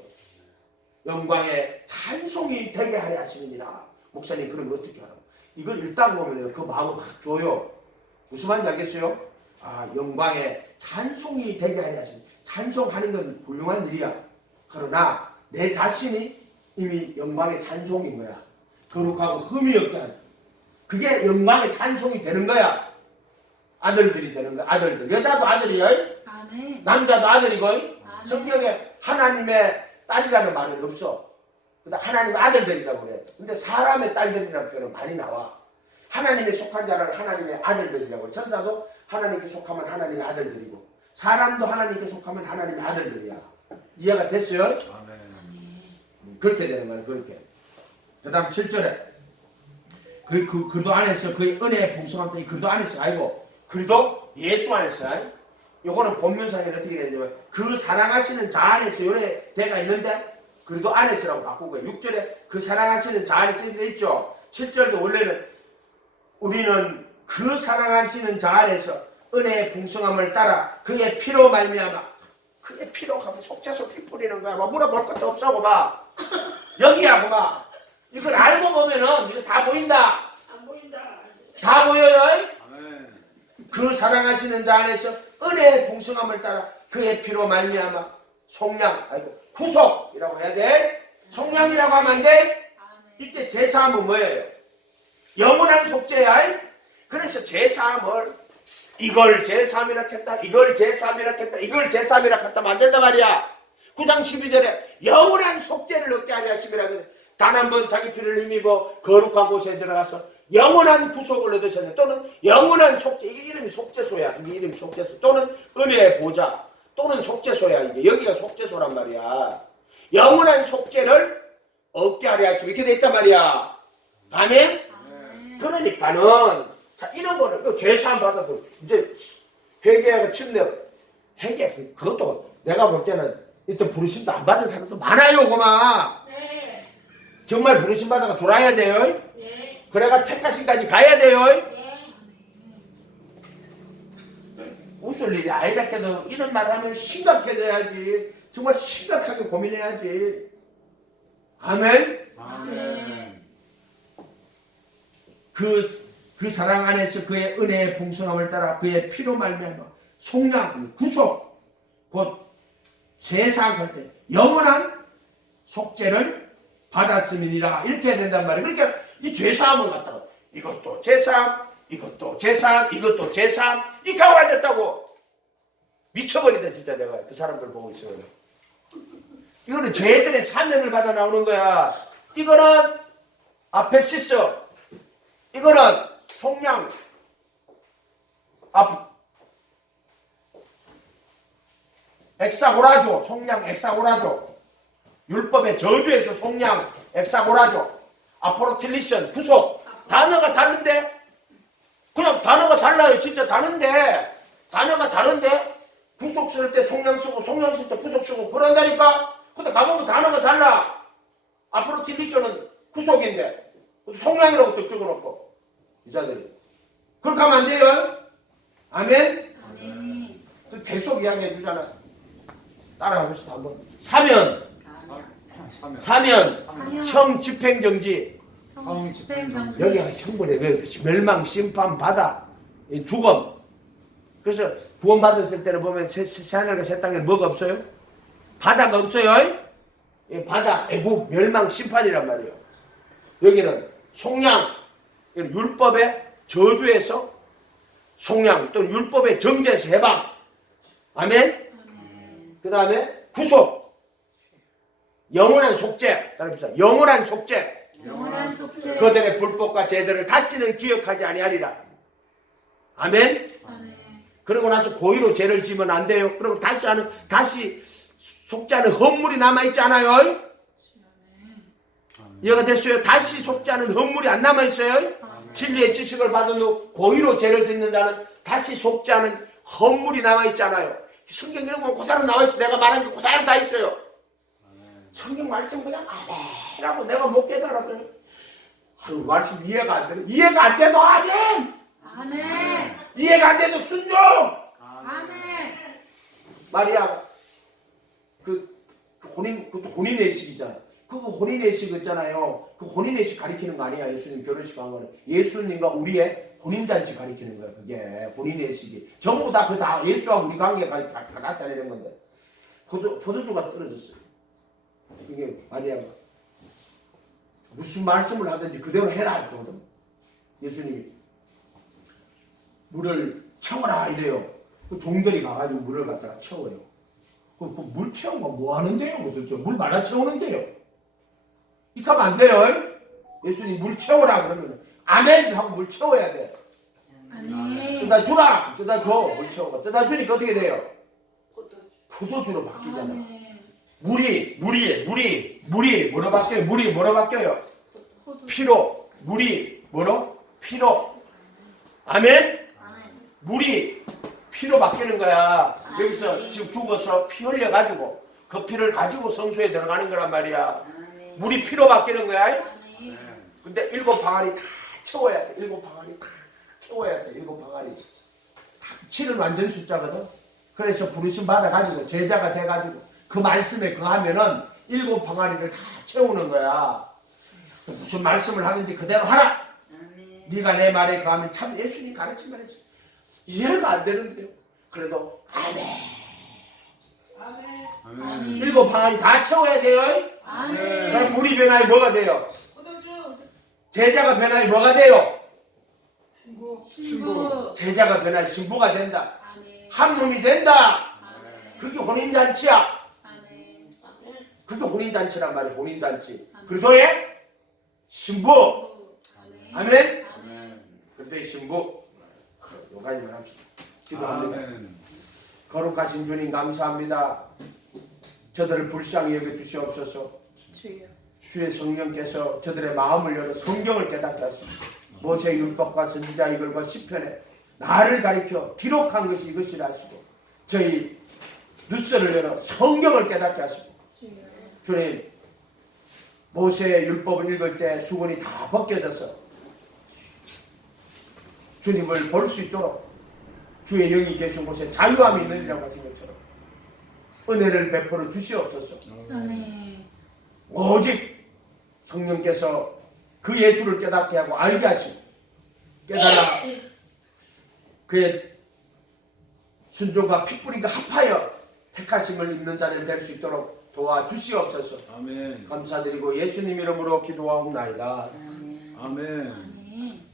영광의 찬송이 되게 하려 하시느니라. 목사님 그런 거 어떻게 하라고? 이걸 읽다 보면 그 마음을 확 줘요. 무슨 말인지 알겠어요? 영광의 찬송이 되게 하려 하시니 찬송하는 건 훌륭한 일이야. 그러나 내 자신이 이미 영광의 찬송인 거야. 거룩하고 흠이 없게 하는 그게 영광의 찬송이 되는 거야. 아들들이 되는 거야. 아들들. 여자도 아들이야. 아멘. 남자도 아들이고. 아멘. 성경에 하나님의 딸이라는 말은 없어. 그다음 하나님의 아들들이라고 그래. 근데 사람의 딸들이라는 표현은 많이 나와. 하나님에 속한 자를 하나님의 아들들이라고 그래. 천사도 하나님께 속하면 하나님의 아들들이고 사람도 하나님께 속하면 하나님의 아들들이야. 이해가 됐어요? 아멘. 그렇게 되는 거야. 그렇게. 그 다음 7절에 그도 안에서 그의 은혜의 풍성함 때문에 그도 안에서 아니고 그도 예수 안에서 요거는 본문상에 어떻게 되냐면 그 사랑하시는 자 안에서 요래 대가 있는데 그도 안에서라고 바꾸고 6절에 그 사랑하시는 자 안에서 되어 있죠. 7절도 원래는 우리는 그 사랑하시는 자 안에서 은혜의 풍성함을 따라 그의 피로 말미암아 그의 피로 가면 속죄소 피 뿌리는 거야. 뭐 물어볼 것도 없어 봐. 여기야 봐. 이걸 알고 보면은 이거 다 보인다. 안 보인다. 다 보여요. 아멘. 그 사랑하시는 자 안에서 은혜의 풍성함을 따라 그의 피로 말미암아 속량 아이고 구속이라고 해야 돼. 속량이라고 하면 안 돼. 이때 제사함은 뭐예요? 영원한 속죄야. 그래서 제사함을 이걸 제사함이라 했다. 이걸 제사함이라 했다. 이걸 제사함이라 했다 만든단 말이야. 9장 12절에 영원한 속죄를 얻게 하려 하심이라 그래. 단 한 번 자기 피를 힘입어 거룩한 곳에 들어가서 영원한 구속을 얻으셨네. 또는 영원한 속죄. 이게 이름이 속죄소야. 이게 이름이 속죄소. 또는 은혜의 보좌. 또는 속죄소야. 이게 여기가 속죄소란 말이야. 영원한 속죄를 얻게 하려 하시면 이렇게 돼 있단 말이야. 아멘? 아멘. 그러니까는 자 이런 거는 그 죄사함 받아도 이제 회개가 침례 회개 그것도 내가 볼 때는 일단 부르심도 안 받은 사람도 많아요. 고마. 네. 정말 부르심 받아가 돌아야 돼요. 네. 그래가 택하심까지 가야 돼요. 네. 웃을 일이 아니라 해도 이런 말을 하면 심각해져야지. 정말 심각하게 고민해야지. 아멘. 아멘. 그 사랑 안에서 그의 은혜의 풍성함을 따라 그의 피로 말미암아 속량, 구속, 곧 세상할 때 영원한 속죄를 받았음이니라. 이렇게 해야 된단 말이에요. 그러니까 이 죄사함을 갖다가 이것도 죄사함, 이것도 죄사함, 이것도 죄사함 이렇게 하고 앉았다고. 미쳐버리다 진짜 내가 그 사람들 보고 있어요. 이거는 죄들의 사면을 받아 나오는 거야. 이거는 아페시스, 이거는 속량, 엑사고라조, 속량 엑사고라조, 율법의 저주에서 속량 엑사고라조, 아포로틸리션 구속. 단어가 다른데 그냥 단어가 달라요. 진짜 다른데 단어가 다른데 구속 쓸 때 속량 쓰고 속량 쓸 때 구속 쓰고 그런다니까. 근데 가보면 단어가 달라. 아포로틸리션은 구속인데 속량이라고 또 적어놓고 이자들이 그렇게 하면 안 돼요. 아멘. 아멘. 계속 이야기해 주잖아. 따라가봅시다 한번. 사면 사면 사면 형 집행정지 형 집행정지 여기가 형벌에 멸망 심판 받아 죽음. 그래서 구원 받았을 때는 보면 새하늘과 새 땅에 뭐가 없어요? 바다가 없어요. 예, 바다 애국 멸망 심판이란 말이에요. 여기는 속량 율법의 저주에서 속량 또는 율법의 정죄에서 해방. 아멘. 그 다음에 구속 영원한 속죄. 따라합시다. 영원한 속죄. 영원한 속죄 그들의 불법과 죄들을 다시는 기억하지 아니하리라. 아멘. 아멘. 그러고 나서 고의로 죄를 지면 안 돼요. 그러면 다시 속죄하는 헌물이 남아 있잖아요. 이해가 됐어요? 다시 속죄하는 헌물이 안 남아 있어요. 진리의 지식을 받은 후 고의로 죄를 짓는다는 다시 속죄하는 헌물이 남아 있잖아요. 성경 이런 건 그대로 나와 있어. 내가 말한 게 그대로 다 있어요. 성경 말씀 그냥 아멘이라고 내가 못 깨달아요. 아유, 말씀 이해가 안 되네. 이해가 안 돼도 아멘. 아멘. 이해가 안 돼도 순종. 아멘. 마리아가 그 혼인의식이잖아. 그 혼인의식 있잖아요. 그 혼인의식 가리키는 거 아니야. 예수님 결혼식 한 거는 예수님과 우리의 혼인잔치 가리키는 거야. 그게 혼인의식이 전부 다 그 다 예수와 우리 관계가 나타내는 건데 포도주가 떨어졌어요. 이게 마리아가 무슨 말씀을 하든지 그대로 해라 했거든. 예수님이 물을 채워라 이래요. 그 종들이 가가지고 물을 갖다가 채워요. 그 물 채운 거 뭐 하는데요? 물 말아 채우는데요. 이렇게 하면 안 돼요. 예수님 물 채워라 그러면 아멘 하고 물 채워야 돼. 아멘. 뜯어 주라. 뜯어 줘. 물 채워가. 뜯어 주니까 어떻게 돼요? 포도주로 바뀌잖아. 아멘. 물이 뭐로 바뀌어요? 물이 뭐로 바뀌어요? 피로. 물이 뭐로? 피로. 아멘. 아멘. 물이 피로 바뀌는 거야. 여기서 지금 죽어서 피 흘려가지고 그 피를 가지고 성소에 들어가는 거란 말이야. 물이 피로 바뀌는 거야. 아멘. 근데 7 방아리 다 채워야 돼. 7 방아리 다 채워야 돼. 7 방아리. 7은 완전 숫자거든. 그래서 부르심 받아가지고 제자가 돼가지고 그 말씀에 그하면은 7 방아리를 다 채우는 거야. 무슨 말씀을 하든지 그대로 하라. 네가 내 말에 그하면 참 예수님 가르친 말이었어. 이해가 안 되는데요. 그래도 아멘. 아멘. 7 방아리 다 채워야 돼요. 아멘. 그럼 물이 변화에 뭐가 돼요? 포도주 제자가 변화에 뭐가 돼요? 신부. 제자가 변화에 신부가 된다. 아멘. 한 몸이 된다. 아멘. 그게 혼인잔치야. 아멘. 그게 혼인잔치란 말이야. 혼인잔치. 그리도의 신부. 아멘. 아멘. 그리도의 신부. 요까지만 합시다. 기도합니다. 아멘. 거룩하신 주님 감사합니다. 저들을 불쌍히 여겨 주시옵소서. 주여. 주의 성령께서 저들의 마음을 열어 성경을 깨닫게 하시고 모세의 율법과 선지자의 글과 시편에 나를 가리켜 기록한 것이 이것이라 하시고 저희 뉴스를 열어 성경을 깨닫게 하시고 주여. 주님 모세의 율법을 읽을 때 수건이 다 벗겨져서 주님을 볼 수 있도록 주의 영이 계신 곳에 자유함이 있느니라고 하신 것처럼 은혜를 베풀어 주시옵소서. 아멘. 오직 성령께서 그 예수를 깨닫게 하고 알게 하시고 깨달아 그의 순종과 핏뿌림과 합하여 택하심을 입는 자를 될 수 있도록 도와주시옵소서. 아멘. 감사드리고 예수님 이름으로 기도하옵나이다. 아멘. 아멘.